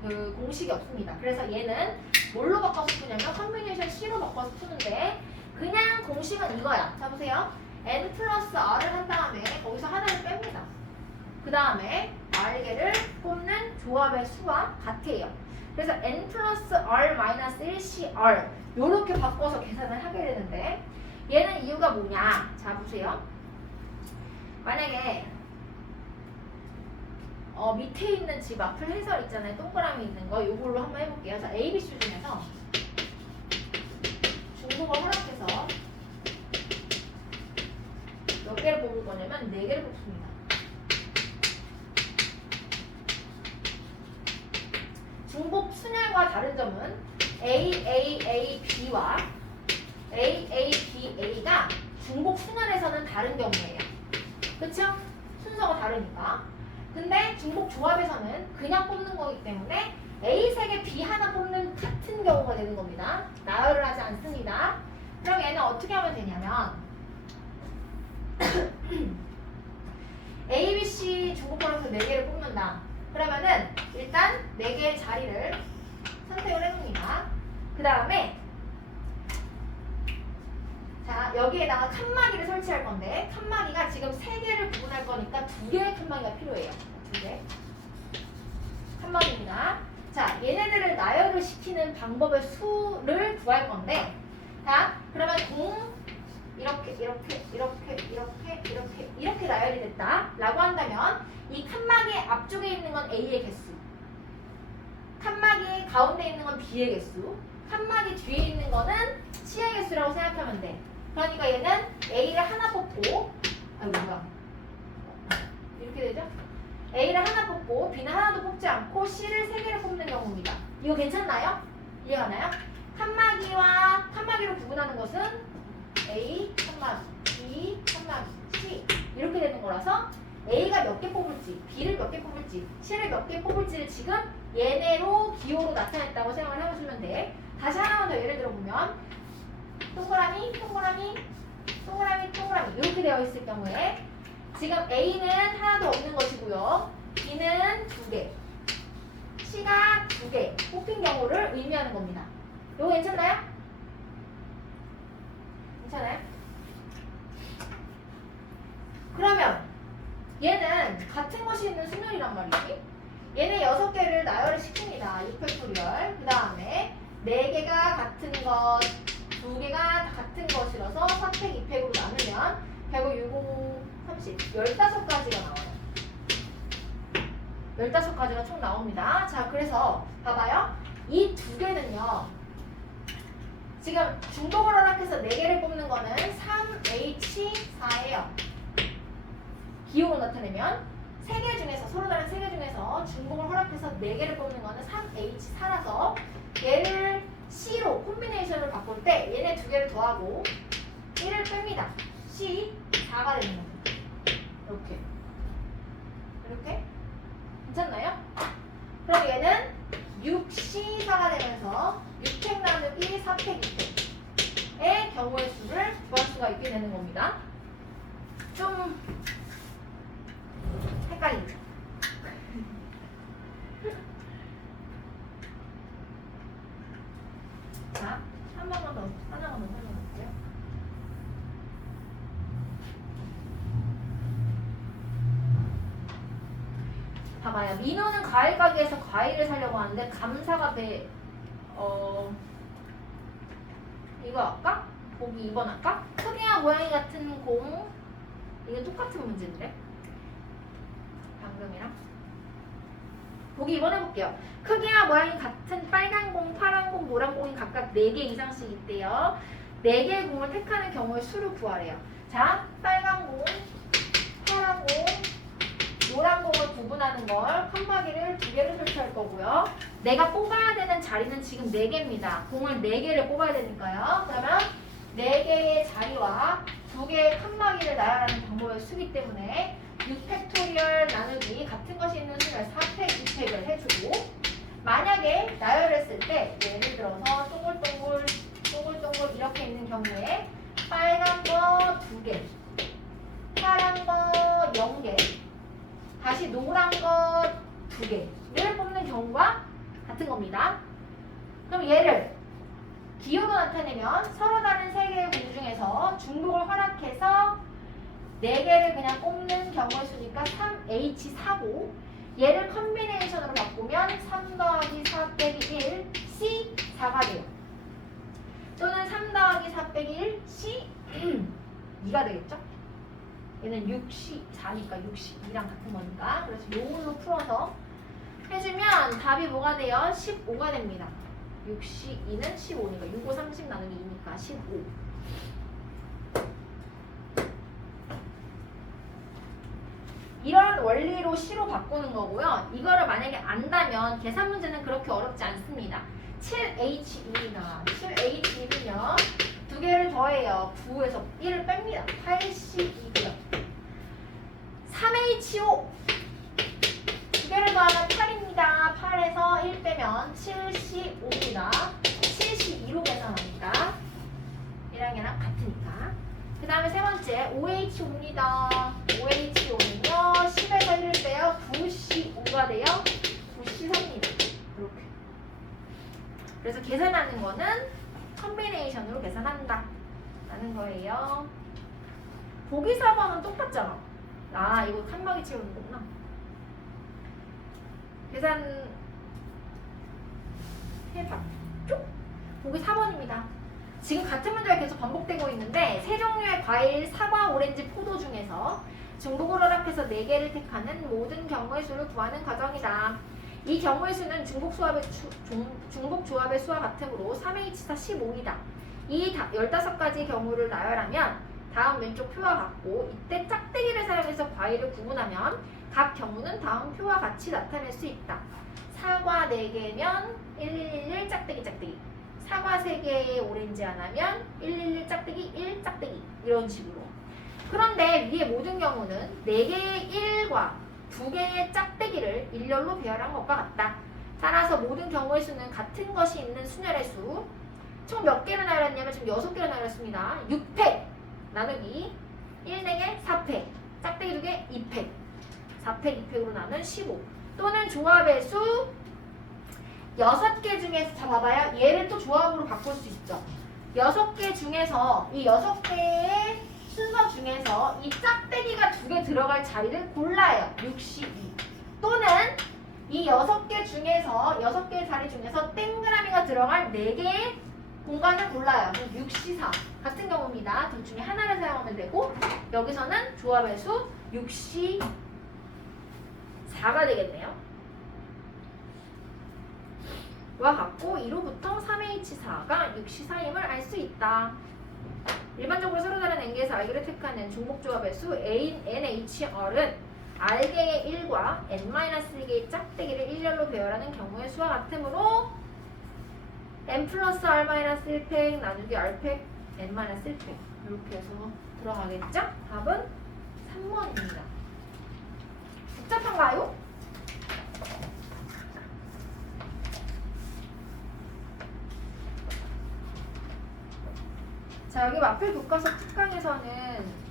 그 공식이 없습니다. 그래서 얘는 뭘로 바꿔서 푸냐면 컨비네이션 C로 바꿔서 푸는데 그냥 공식은 이거야. 자 보세요. n 플러스 r을 한 다음에 거기서 하나를 뺍니다. 그 다음에 r개를 뽑는 조합의 수와 같아요. 그래서 n 플러스 r 마이너스 1cr 요렇게 바꿔서 계산을 하게 되는데 얘는 이유가 뭐냐? 자 보세요. 만약에 밑에 있는 집 앞을 해설 있잖아요. 동그라미 있는 거 요걸로 한번 해볼게요. 자, ABC 중에서 중복 중복을 허락해서 몇 개를 뽑을 거냐면 4개를 뽑습니다. 중복 순열과 다른 점은 AAAB와 AABA가 중복 순열에서는 다른 경우예요. 그쵸? 순서가 다르니까. 근데 중복 조합에서는 그냥 뽑는 거기 때문에 A 3개, B 하나 뽑는 같은 경우가 되는 겁니다. 나열을 하지 않습니다. 그럼 얘는 어떻게 하면 되냐면 A, B, C 중복번호에서 4개를 뽑는다. 그러면은 일단 4개의 자리를 선택을 해놓습니다. 그 다음에 자 여기에다가 칸막이를 설치할 건데 칸막이가 지금 3개를 구분할 거니까 2개의 칸막이가 필요해요. 2개 칸막이입니다. 자 얘네들을 나열을 시키는 방법의 수를 구할 건데 자 그러면 이렇게 나열이 됐다 라고 한다면 이 칸막이 앞쪽에 있는 건 A의 개수, 칸막이 가운데 있는 건 B의 개수, 칸막이 뒤에 있는 거는 C의 개수라고 생각하면 돼. 그러니까 얘는 A를 하나 뽑고 이렇게 되죠? A를 하나 뽑고 B는 하나도 뽑지 않고 C를 3개를 뽑는 경우입니다. 이거 괜찮나요? 이해가나요? 칸막이로 구분하는 것은 A, 칸막이, B, 칸막이, C 이렇게 되는 거라서 A가 몇 개 뽑을지, B를 몇 개 뽑을지, C를 몇 개 뽑을지를 지금 얘네로 기호로 나타냈다고 생각을 해보시면 돼. 다시 하나만 더 예를 들어보면 동그라미, 동그라미, 동그라미, 동그라미 이렇게 되어 있을 경우에 지금 A는 하나도 없는 것이고요. B는 2개, C가 2개 뽑힌 경우를 의미하는 겁니다. 이거 괜찮나요? 괜찮아요? 그러면 얘는 같은 것이 있는 순열이란 말이지. 얘네 6개를 나열을 시킵니다. 6팩토리얼. 그 다음에 4개가 같은 것, 2개가 같은 것이라서 4팩, 2팩으로 나누면 105, 60, 30, 15가지가 나와요. 15가지가 총 나옵니다. 자, 그래서 봐봐요. 이 2개는요. 지금 중복을 허락해서 4개를 뽑는 거는 3H4예요. 기호로 나타내면 3개 중에서 서로 다른 3개 중에서 중복을 허락해서 4개를 뽑는 거는 3H4라서 얘를 C로 콤비네이션을 바꿀 때 얘네 2개를 더하고 1을 뺍니다. C4가 되는 겁니다. 이렇게 이렇게 괜찮나요? 그럼 얘는 6C4가 되면서 6팩 나누기 4팩 2팩의 경우의 수를 구할 수가 있게 되는 겁니다. 좀 헷갈리죠? 자, 한 번만 더, 하나만 더 설명할게요. 봐봐요. 민호는 과일 가게에서 과일을 사려고 하는데 감사가 이거 할까? 보기 2번 할까? 크기와 모양이 같은 공 이게 똑같은 문제인데 방금이랑 보기 2번 해볼게요. 크기와 모양이 같은 빨간 공, 파란 공, 노란 공이 각각 4개 이상씩 있대요. 4개의 공을 택하는 경우의 수를 구하래요. 자, 빨간 공, 파란 공, 노란 공을 구분하는 걸 칸막이를 2개를 설치할 거고요. 내가 뽑아야 되는 자리는 지금 4개입니다. 공을 4개를 뽑아야 되니까요. 그러면 4개의 자리와 2개의 칸막이를 나열하는 방법의 수기 때문에 6팩토리얼 나누기 같은 것이 있는 수를 4팩, 2팩을 해주고 만약에 나열했을 때 예를 들어서 동글동글 동글동글 이렇게 있는 경우에 빨간 거 2개, 파란 거 0개, 다시 노란 거 2개를 뽑는 경우가 같은 겁니다. 그럼 얘를 기호로 나타내면 서로 다른 3개의 공 중에서 중복을 허락해서 4개를 그냥 뽑는 경우의 수니까 3H4고 얘를 컨비네이션으로 바꾸면 3 더하기 4 빼기 1 C4가 돼요. 또는 3 더하기 4 빼기 1 C2가 되겠죠? 얘는 6C4니까 62랑 같은 거니까 그래서 요걸로 풀어서 해주면 답이 뭐가 돼요? 15가 됩니다. 62는 15니까 6, 5, 30 나누기 2니까 15. 이런 원리로 C로 바꾸는 거고요. 이거를 만약에 안다면 계산 문제는 그렇게 어렵지 않습니다. 7H2나 7H2면 두 개를 더해요. 9에서 1을 뺍니다. 82고요. 3H5 두 개를 더하면 8입니다. 8에서 1 빼면 75입니다. 72로 계산하니까 얘랑 얘랑 같으니까. 그 다음에 세 번째 5H5입니다. 5H5는요 10에서 1을 빼요. 95가 돼요. 93입니다. 이렇게. 그래서 계산하는 거는 컨비네이션으로 계산한다 라는 거예요. 보기 4번은 똑같잖아. 아 이거 칸막이 채우는 거구나. 계산 해봤죠? 보기 4번입니다. 지금 같은 문제가 계속 반복되고 있는데 세 종류의 과일, 사과, 오렌지, 포도 중에서 중복을 허락해서 4개를 택하는 모든 경우의 수를 구하는 과정이다. 이 경우의 수는 중복 조합의 수와 같으므로 3H4 15이다. 이 15가지 경우를 나열하면 다음 왼쪽 표와 같고 이때 짝대기를 사용해서 과일을 구분하면 각 경우는 다음 표와 같이 나타낼 수 있다. 사과 4개면 1111 짝대기 짝대기, 사과 3개에 오렌지 하나면 111 짝대기 1 짝대기 이런 식으로. 그런데 위의 모든 경우는 4개의 1과 2개의 짝대기를 일렬로 배열한 것과 같다. 따라서 모든 경우의 수는 같은 것이 있는 순열의 수. 총 몇 개를 나열했냐면 지금 6개를 나열했습니다. 6팩 나누기 1, 4개 4팩, 짝대기 2개 2팩, 4팩 2팩으로 나눈 15. 또는 조합의 수 6개 중에서, 자 봐봐요. 얘를 또 조합으로 바꿀 수 있죠. 6개 중에서 이 6개의 순서 중에서 이 짝대기가 2개 들어갈 자리를 골라요. 62. 또는 이 6개 중에서 6개의 자리 중에서 땡그라미가 들어갈 4개의 공간을 골라요. 64 같은 경우입니다. 둘 중에 하나를 사용하면 되고 여기서는 조합의 수 64가 되겠네요. 와 같고 이로부터 3H4가 64임을 알 수 있다. 일반적으로 서로 다른 N개에서 R개를 택하는 중복조합의 수 NHR은 R개의 1과 N-1개의 짝대기를 일렬로 배열하는 경우의 수와 같으므로 N 플러스 R-1팩 나누기 R팩 N-1팩 이렇게 해서 들어가겠죠? 답은 3번입니다. 복잡한가요? 자 여기 마필 교과서 특강에서는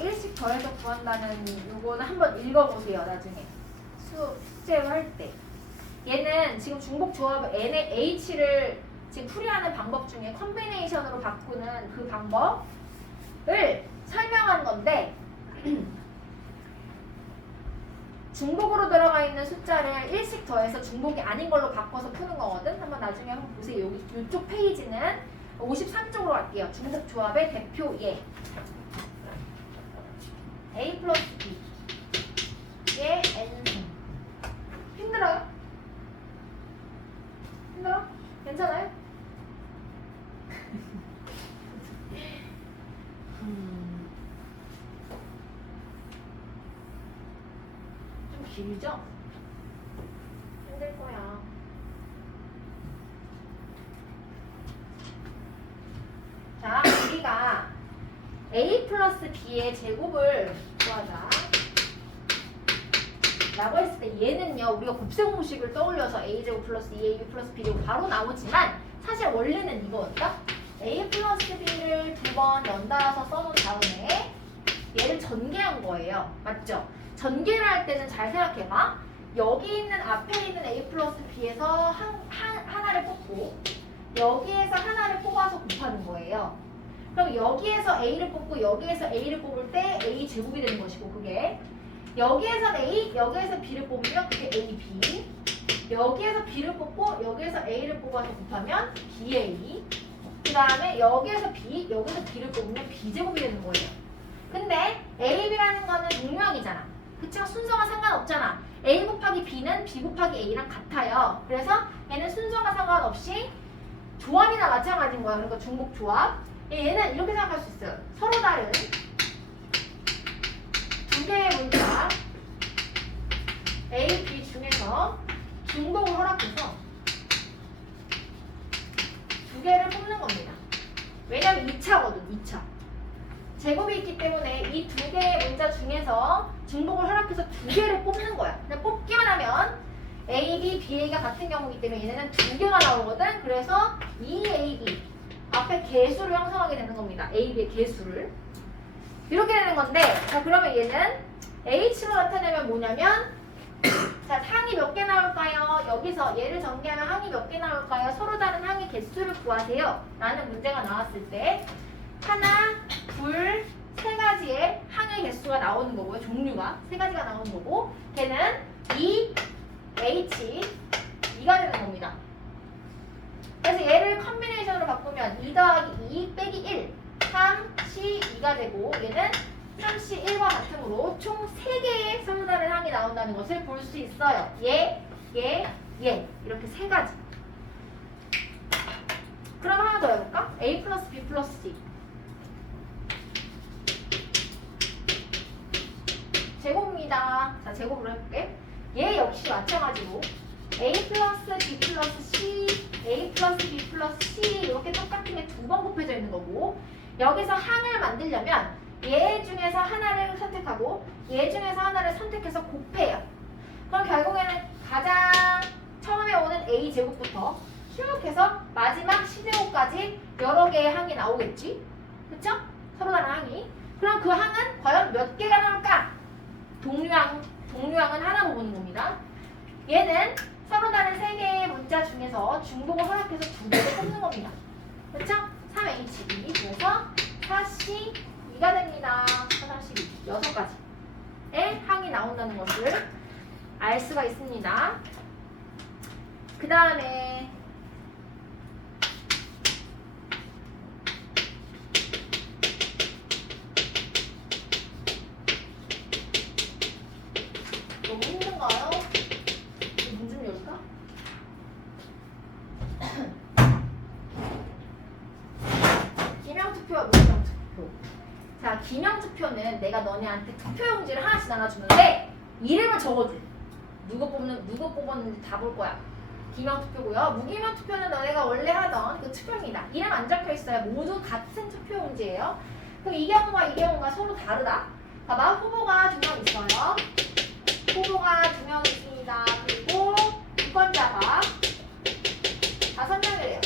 일식 더해서 구한다는 요거는 한번 읽어보세요. 나중에 숙제를 할 때. 얘는 지금 중복 조합 N의 H를 지금 풀이하는 방법 중에 컨비네이션으로 바꾸는 그 방법을 설명한 건데 중복으로 들어가 있는 숫자를 일식 더해서 중복이 아닌 걸로 바꿔서 푸는 거거든. 한번 나중에 한번 보세요. 여기 이쪽 페이지는 53쪽으로 갈게요. 중복 조합의 대표 예. A 플러스 B의 N승. 힘들어요? 힘들어? 괜찮아요? 좀 길죠? 힘들 거야. 자, 우리가 A 플러스 B의 제곱을 구하자 라고 했을 때 얘는요 우리가 곱셈공식을 떠올려서 A제곱 플러스 2AB 플러스 B제곱 바로 나오지만 사실 원래는 이거였다. A 플러스 B를 2번 연달아서 써놓은 다음에 얘를 전개한 거예요. 맞죠? 전개를 할 때는 잘 생각해봐. 여기 있는 앞에 있는 A 플러스 B에서 하나를 뽑고 여기에서 하나를 뽑아서 곱하는 거예요. 그럼 여기에서 A를 뽑고 여기에서 A를 뽑을 때 A 제곱이 되는 것이고 그게 여기에서 A, 여기에서 B를 뽑으면 그게 A, B 여기에서 B를 뽑고 여기에서 A를 뽑아서 곱하면 BA 그 다음에 여기에서 B, 여기서 B를 뽑으면 B제곱이 되는 거예요. 근데 A, B라는 거는 동명이잖아. 그쵸? 순서가 상관없잖아. A 곱하기 B는 B 곱하기 A랑 같아요. 그래서 얘는 순서가 상관없이 조합이나 마찬가지인 거야. 그러니까 중복 조합. 얘는 이렇게 생각할 수 있어요. 서로 다른 두 개의 문자 A, B 중에서 중복을 허락해서 두 개를 뽑는 겁니다. 왜냐면 2차거든, 2차. 제곱이 있기 때문에 이 두 개의 문자 중에서 중복을 허락해서 두 개를 뽑는 거야. 그냥 뽑기만 하면 A, B, B, A가 같은 경우이기 때문에 얘네는 두 개가 나오거든. 그래서 2AB 앞에 개수를 형성하게 되는 겁니다. A, B의 개수를. 이렇게 되는 건데, 자 그러면 얘는 H로 나타내면 뭐냐면 자 항이 몇 개 나올까요? 여기서 얘를 전개하면 항이 몇 개 나올까요? 서로 다른 항의 개수를 구하세요 라는 문제가 나왔을 때 하나, 둘, 세 가지의 항의 개수가 나오는 거고요. 종류가 세 가지가 나오는 거고 걔는 2, H, 2가 되는 겁니다. 그래서 얘를 컨비네이션으로 바꾸면 2 더하기 2 빼기 1, 3, C, 2가 되고 얘는 3C 1과 같으므로 총 3개의 서로 다른 항이 나온다는 것을 볼 수 있어요. 얘, 이렇게 세 가지. 그럼 하나 더 해볼까? A 플러스 B 플러스 C 제곱입니다. 자 제곱으로 해볼게. 얘 역시 마찬가지로 A 플러스 B 플러스 C, A 플러스 B 플러스 C 이렇게 똑같은 게 두 번 곱해져 있는 거고 여기서 항을 만들려면 얘 중에서 하나를 선택하고 얘 중에서 하나를 선택해서 곱해요. 그럼 결국에는 가장 처음에 오는 A 제곱부터 쭉 해서 마지막 C 제곱까지 여러 개의 항이 나오겠지? 그쵸? 서로 다른 항이. 그럼 그 항은 과연 몇 개가 나올까? 동류항은 하나 보는 겁니다. 얘는 서로 다른 세 개의 문자 중에서 중복을 허락해서 두 개를 뽑는 겁니다. 그쵸? 3H2 그래서 4C 2가 됩니다. 4, 6가지의 항이 나온다는 것을 알 수가 있습니다. 그 다음에 너무 힘든가요? 문 좀 열까? 기명투표와 무기명투표. 자, 기명투표는 내가 너네한테 투표용지를 하나씩 나눠주는데 이름을 적어줘. 누구 뽑았는지 다 볼 거야. 기명투표고요. 무기명투표는 너네가 원래 하던 그 투표입니다. 이름 안 적혀 있어요. 모두 같은 투표용지예요. 그럼 이 경우와 이 경우가 서로 다르다. 봐봐, 후보가 2명 있어요. 후보가 2명 있습니다. 그리고 유권자가 5명이래요.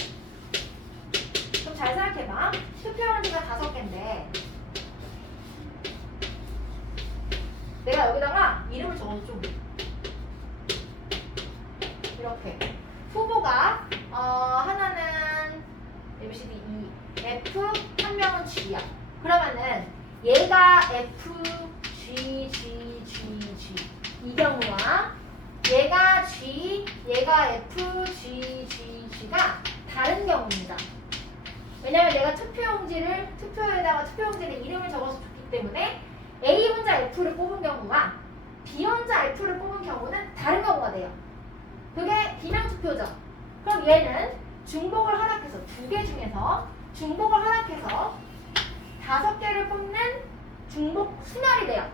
그럼 잘 생각해봐. 투표용지가 5개인데 내가 여기다가 이름을 적어줘. 이렇게 후보가 하나는 ABCD E, F, 한 명은 G야. 그러면은 얘가 F, G, G, G, G 이 경우와 얘가 G, 얘가 F, G, G, G가 다른 경우입니다. 왜냐면 내가 투표에다가 투표용지를 이름을 적어서 줬기 때문에 A 혼자 F를 뽑은 경우와 B 혼자 F를 뽑은 경우는 다른 경우가 돼요. 그게 기명투표죠. 그럼 얘는 중복을 허락해서 두 개 중에서 중복을 허락해서 5개를 뽑는 중복 순열이 돼요.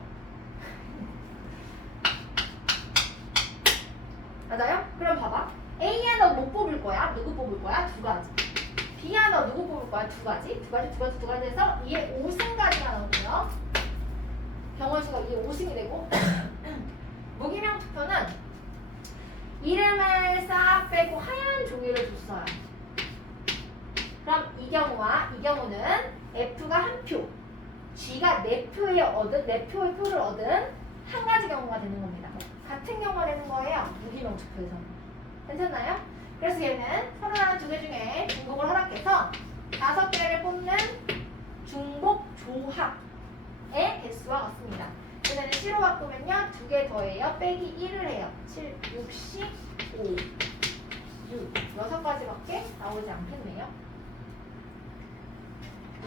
맞아요? 그럼 봐봐. A야 너 못 뽑을 거야. 누구 뽑을 거야? 2가지. B야 너 누구 뽑을 거야? 2가지 해서 이게 5승까지가 나오고요. 경우의 수가 이게 5승이 되고 무기명 투표는 이름을 싹 빼고 하얀 종이를 줬어요. 그럼 이 경우와 이 경우는 F가 1표, G가 4표의 표를 얻은 한 가지 경우가 되는 겁니다. 같은 경우가 되는 거예요. 무기명 투표에서는. 괜찮나요? 그래서 얘는 서로 다른 2개 중에 중복을 허락해서 5개를 뽑는 중복 조합의 개수와 같습니다. 얘는 C로 바꾸면요. 2개 더해요. 빼기 1을 해요. 7, 6, 10, 5, 6. 6가지밖에 나오지 않겠네요.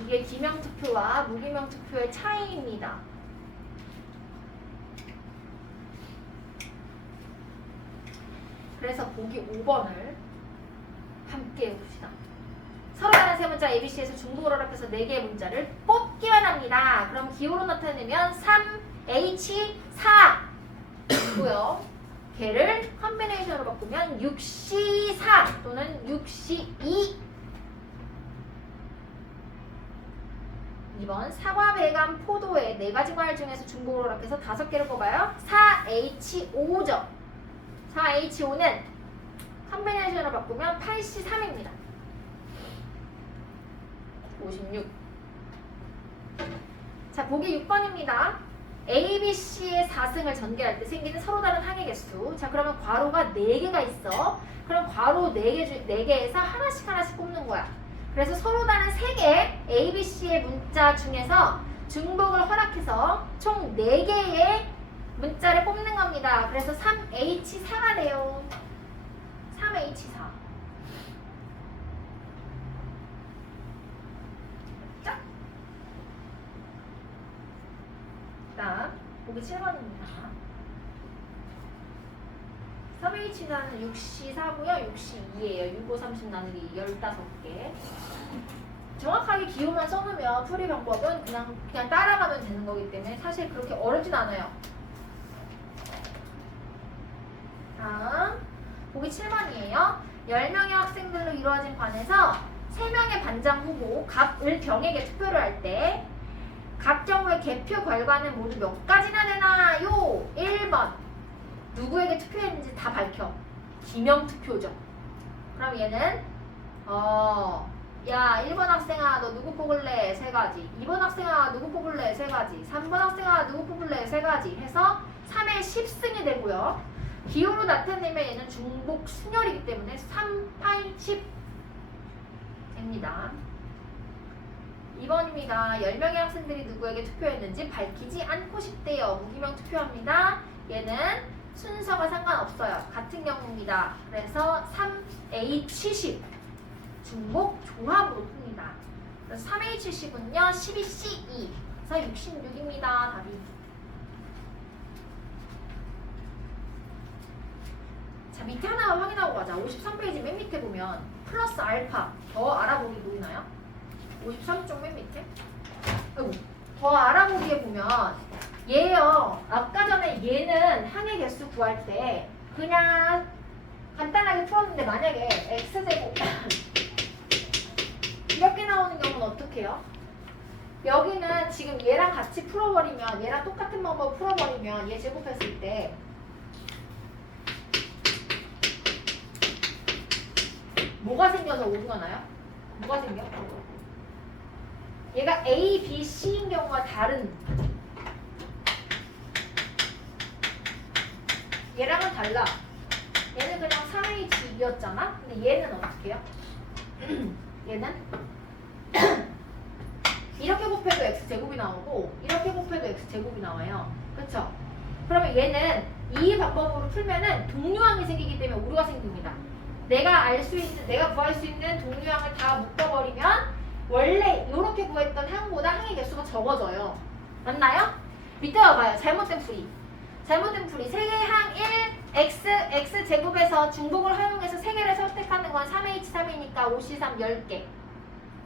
이게 기명투표와 무기명투표의 차이입니다. 그래서 보기 5번을 함께 해봅시다. 서로 다른 세 문자 ABC에서 중복으로 합해서 4개의 문자를 뽑기만 합니다. 그럼 기호로 나타내면 3H4 있고요. 걔를 컨비네이션으로 바꾸면 6C4 또는 6C2. 2번 사과, 배감, 포도의 4가지 과일 중에서 중복으로 합해서 5개를 뽑아요. 4H5죠. 4H5는 컨비네이션으로 바꾸면 8C3입니다. 56. 자, 보기 6번입니다. A, B, C의 4승을 전개할 때 생기는 서로 다른 항의 개수. 자, 그러면 괄호가 4개가 있어. 그럼 괄호 4개에서 하나씩 뽑는 거야. 그래서 서로 다른 3개 A, B, C의 문자 중에서 중복을 허락해서 총 4개의 문자를 뽑는 겁니다. 그래서 3H4가 돼요. 3H4. 자, 다음 보기 7번입니다. 3H는 6C4고요. 6C2예요. 6, 5, 30 나누기 15개. 정확하게 기호만 써놓으면 풀이 방법은 그냥 따라가면 되는 거기 때문에 사실 그렇게 어렵진 않아요. 다음 보기 7번이에요. 10명의 학생들로 이루어진 반에서 3명의 반장 후보 갑을 병에게 투표를 할 때 각 경우의 개표 결과는 모두 몇 가지나 되나요? 1번 누구에게 투표했는지 다 밝혀. 기명 투표죠. 그럼 얘는 야 1번 학생아 너 누구 뽑을래? 3가지. 2번 학생아 누구 뽑을래? 3가지. 3번 학생아 누구 뽑을래? 3가지 해서 3의 10승이 되고요. 기호로 나타내면 얘는 중복 순열이기 때문에 3, 8, 10 됩니다. 2번입니다. 10명의 학생들이 누구에게 투표했는지 밝히지 않고 싶대요. 무기명 투표합니다. 얘는 순서가 상관없어요. 같은 경우입니다. 그래서 3H10 중복 조합으로 풉니다. 그래서 3H10은요 12C2 그래서 66입니다. 답이. 자, 밑에 하나 확인하고 가자. 53페이지 맨 밑에 보면 플러스 알파 더 알아보기 보이나요? 53쪽 맨 밑에 더 알아보기에 보면 얘요. 아까 전에 얘는 항의 개수 구할 때 그냥 간단하게 풀었는데 만약에 x제곱 이렇게 나오는 경우는 어떻게 해요? 여기는 지금 얘랑 같이 풀어버리면 얘랑 똑같은 방법으로 풀어버리면 얘 제곱했을 때 뭐가 생겨서 오류가 나요? 뭐가 생겨? 얘가 A, B, C인 경우가 다른 얘랑은 달라. 얘는 그냥 4H2였잖아? 근데 얘는 어떻게 해요? 얘는 이렇게 곱해도 X제곱이 나오고 이렇게 곱해도 X제곱이 나와요. 그쵸? 그러면 얘는 이 방법으로 풀면은 동류항이 생기기 때문에 오류가 생깁니다. 내가 구할 수 있는 동류항을 다 묶어버리면 원래 이렇게 구했던 항보다 항의 개수가 적어져요. 맞나요? 밑에 와봐요. 잘못된 풀이. 잘못된 풀이. 3개의 항 1, X제곱에서 중복을 활용해서 3개를 선택하는 건 3H3이니까 5C3 10개.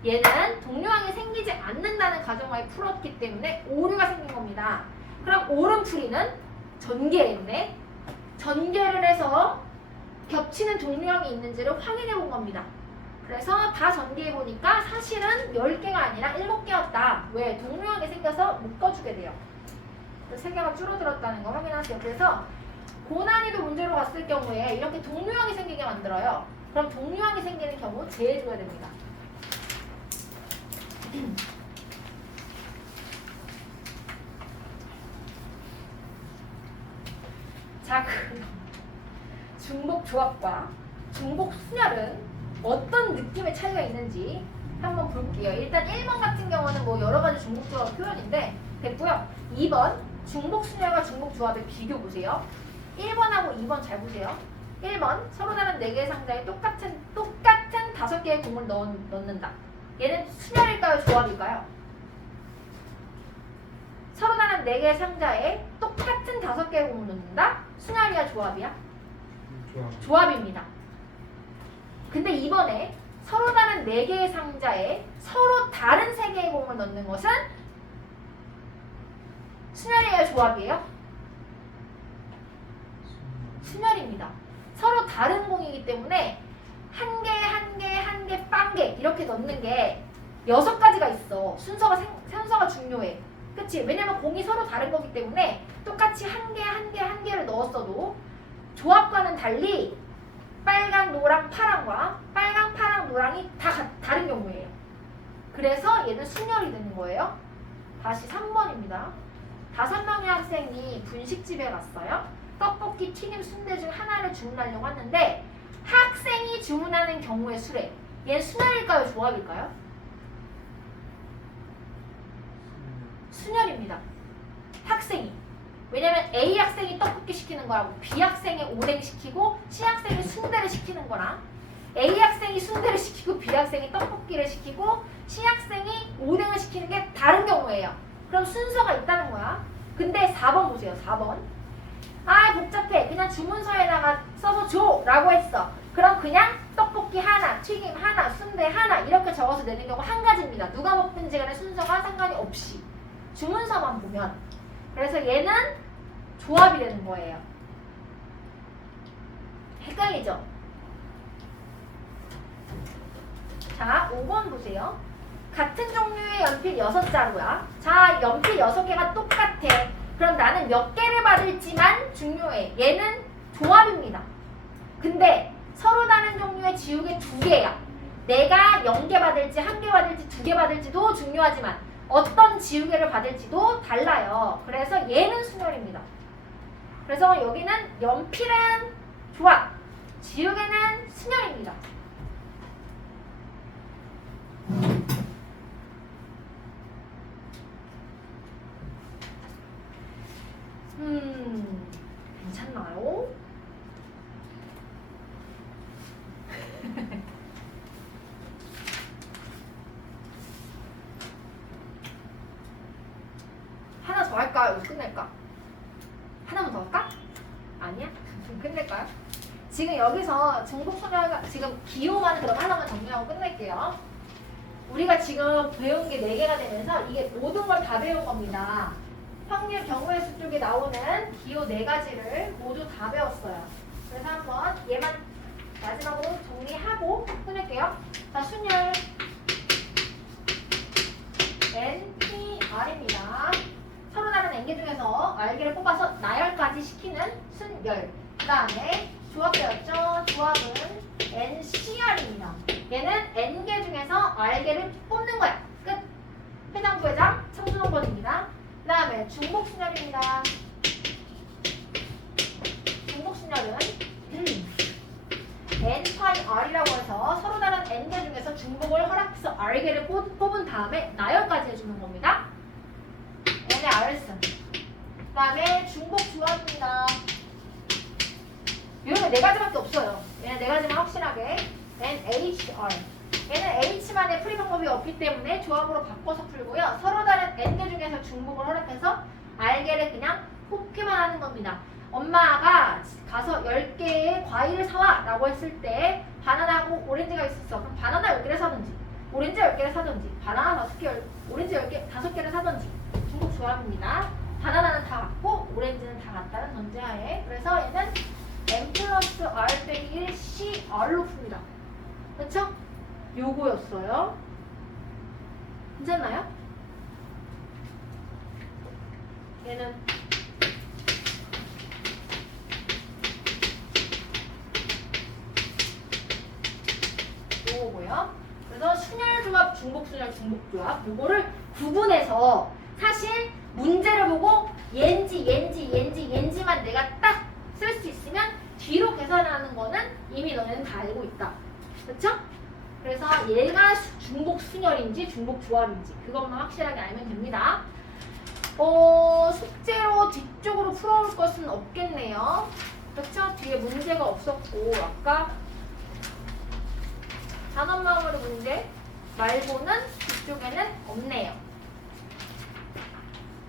얘는 동류항이 생기지 않는다는 가정하에 풀었기 때문에 오류가 생긴 겁니다. 그럼 옳은 풀이는 전개했네. 전개를 해서 겹치는 동류항이 있는지를 확인해 본 겁니다. 그래서 다 전개해보니까 사실은 10개가 아니라 7개였다. 왜? 동류항이 생겨서 묶어주게 돼요. 3개가 줄어들었다는 거 확인하세요. 그래서 고난이도 문제로 갔을 경우에 이렇게 동류항이 생기게 만들어요. 그럼 동류항이 생기는 경우 제해줘야 됩니다. 자, 그럼 중복 조합과 중복 순열은 어떤 느낌의 차이가 있는지 한번 볼게요. 일단 1번 같은 경우는 뭐 여러 가지 중복 조합 표현인데 됐고요. 2번 중복 순열과 중복 조합의 비교 보세요. 1번하고 2번 잘 보세요. 1번 서로 다른 4개의 상자에 똑같은 5개의 공을 넣는다. 얘는 순열일까요? 조합일까요? 서로 다른 4개의 상자에 똑같은 5개의 공을 넣는다? 순열이야? 조합이야? 조합입니다. 근데 이번에 서로 다른 4개의 상자에 서로 다른 3개의 공을 넣는 것은 순열이에요, 조합이에요? 순열입니다. 서로 다른 공이기 때문에 한 개, 한 개, 한 개, 빵개 이렇게 넣는 게 6가지가 있어. 순서가 중요해. 그치? 왜냐면 공이 서로 다른 거기 때문에 똑같이 한 개, 한 개, 한 개를 넣었어도 조합과는 달리 빨강, 노랑, 파랑과 빨강, 파랑, 노랑이 다 다른 경우예요. 그래서 얘는 순열이 되는 거예요. 다시 3번입니다. 5명의 학생이 분식집에 갔어요. 떡볶이, 튀김, 순대 중 하나를 주문하려고 하는데 학생이 주문하는 경우의 수래. 얘는 순열일까요? 조합일까요? 순열입니다. 학생이. 왜냐면 A 학생이 떡볶이 시키는 거하고 B 학생이 오뎅 시키고 C 학생이 순대를 시키는 거랑 A 학생이 순대를 시키고 B 학생이 떡볶이를 시키고 C 학생이 오뎅을 시키는 게 다른 경우예요. 그럼 순서가 있다는 거야. 근데 4번 보세요. 4번. 아 복잡해. 그냥 주문서에다가 써서 줘 라고 했어. 그럼 그냥 떡볶이 하나, 튀김 하나, 순대 하나 이렇게 적어서 내는 경우 한 가지입니다. 누가 먹든지 간에 순서가 상관이 없이 주문서만 보면. 그래서 얘는 조합이 되는 거예요. 헷갈리죠? 자, 5번 보세요. 같은 종류의 연필 6자루야. 자, 연필 6개가 똑같아. 그럼 나는 몇 개를 받을지만 중요해. 얘는 조합입니다. 근데 서로 다른 종류의 지우개 2개야. 내가 0개 받을지 1개 받을지 2개 받을지도 중요하지만 어떤 지우개를 받을지도 달라요. 그래서 얘는 순열입니다. 그래서 여기는 연필은 조합, 지우개는 순열입니다. 괜찮나요? 하나 더 할까요? 여기 끝낼까? 하나만 더 할까? 아니야? 좀 끝낼까요? 지금 여기서 중복순열과 지금 기호만 그럼 하나만 정리하고 끝낼게요. 우리가 지금 배운 게 4개가 되면서 이게 모든 걸 다 배운 겁니다. 확률 경우의 수 쪽에 나오는 기호 4가지를 모두 다 배웠어요. 그래서 한번 얘만 마지막으로 정리하고 끝낼게요. 자, 순열 NPR입니다. 서로 다른 N개 중에서 R개를 뽑아서 나열까지 시키는 순열. 그 다음에 조합되었죠? 조합은 NCR입니다. 얘는 N개 중에서 R개를 뽑는 거야. 끝. 회장, 부회장, 청순원번입니다. 그 다음에 중복순열입니다. 중복순열은 N-R이라고 해서 서로 다른 N개 중에서 중복을 허락해서 R개를 뽑은 다음에 나열까지 해주는 겁니다. N의 R승. 그 다음에 중복 조합입니다. 이런 4가지밖에 없어요. 얘는 4가지만 확실하게. NHR. 얘는 H만의 풀이 방법이 없기 때문에 조합으로 바꿔서 풀고요. 서로 다른 N개 중에서 중복을 허락해서 R개를 그냥 뽑기만 하는 겁니다. 엄마가 가서 10개의 과일을 사와 라고 했을 때 바나나하고 오렌지가 있었어. 그럼 바나나 10개를 사든지 오렌지 10개를 사든지 바나나 5개, 오렌지 10개, 5개를 사든지 중복 조합입니다. 바나나는 다 같고 오렌지는 다 같다는 전제하에. 그래서 얘는 N 플러스 R 빼기 1 CR로 풉니다. 그렇죠? 요거였어요. 괜찮나요? 얘는 요거고요. 그래서 순열조합, 중복순열, 중복조합 요거를 구분해서 사실 문제를 보고 옌지만 내가 딱 쓸 수 있으면 뒤로 계산하는 거는 이미 너네는 다 알고 있다. 그렇죠? 그래서 얘가 중복순열인지 중복조합인지 그것만 확실하게 알면 됩니다. 숙제로 뒤쪽으로 풀어올 것은 없겠네요. 그렇죠? 뒤에 문제가 없었고 아까 단원마음으로 문제 말고는 뒤쪽에는 없네요.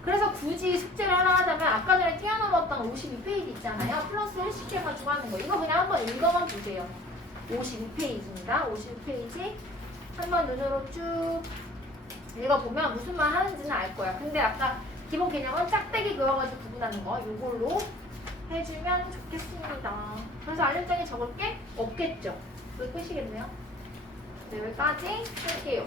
그래서 굳이 숙제를 하나 하자면 아까 전에 뛰어넘었던 52페이지 있잖아요. 플러스 일식해가지고 하는 거. 이거 그냥 한번 읽어만 보세요. 52페이지입니다. 52페이지. 한번 눈으로 쭉 읽어보면 무슨 말 하는지는 알 거야. 근데 아까 기본 개념은 짝대기 그어가지고 구분하는 거. 이걸로 해주면 좋겠습니다. 그래서 알림장에 적을 게 없겠죠. 이거 끝이겠네요. 네, 여기까지 할게요.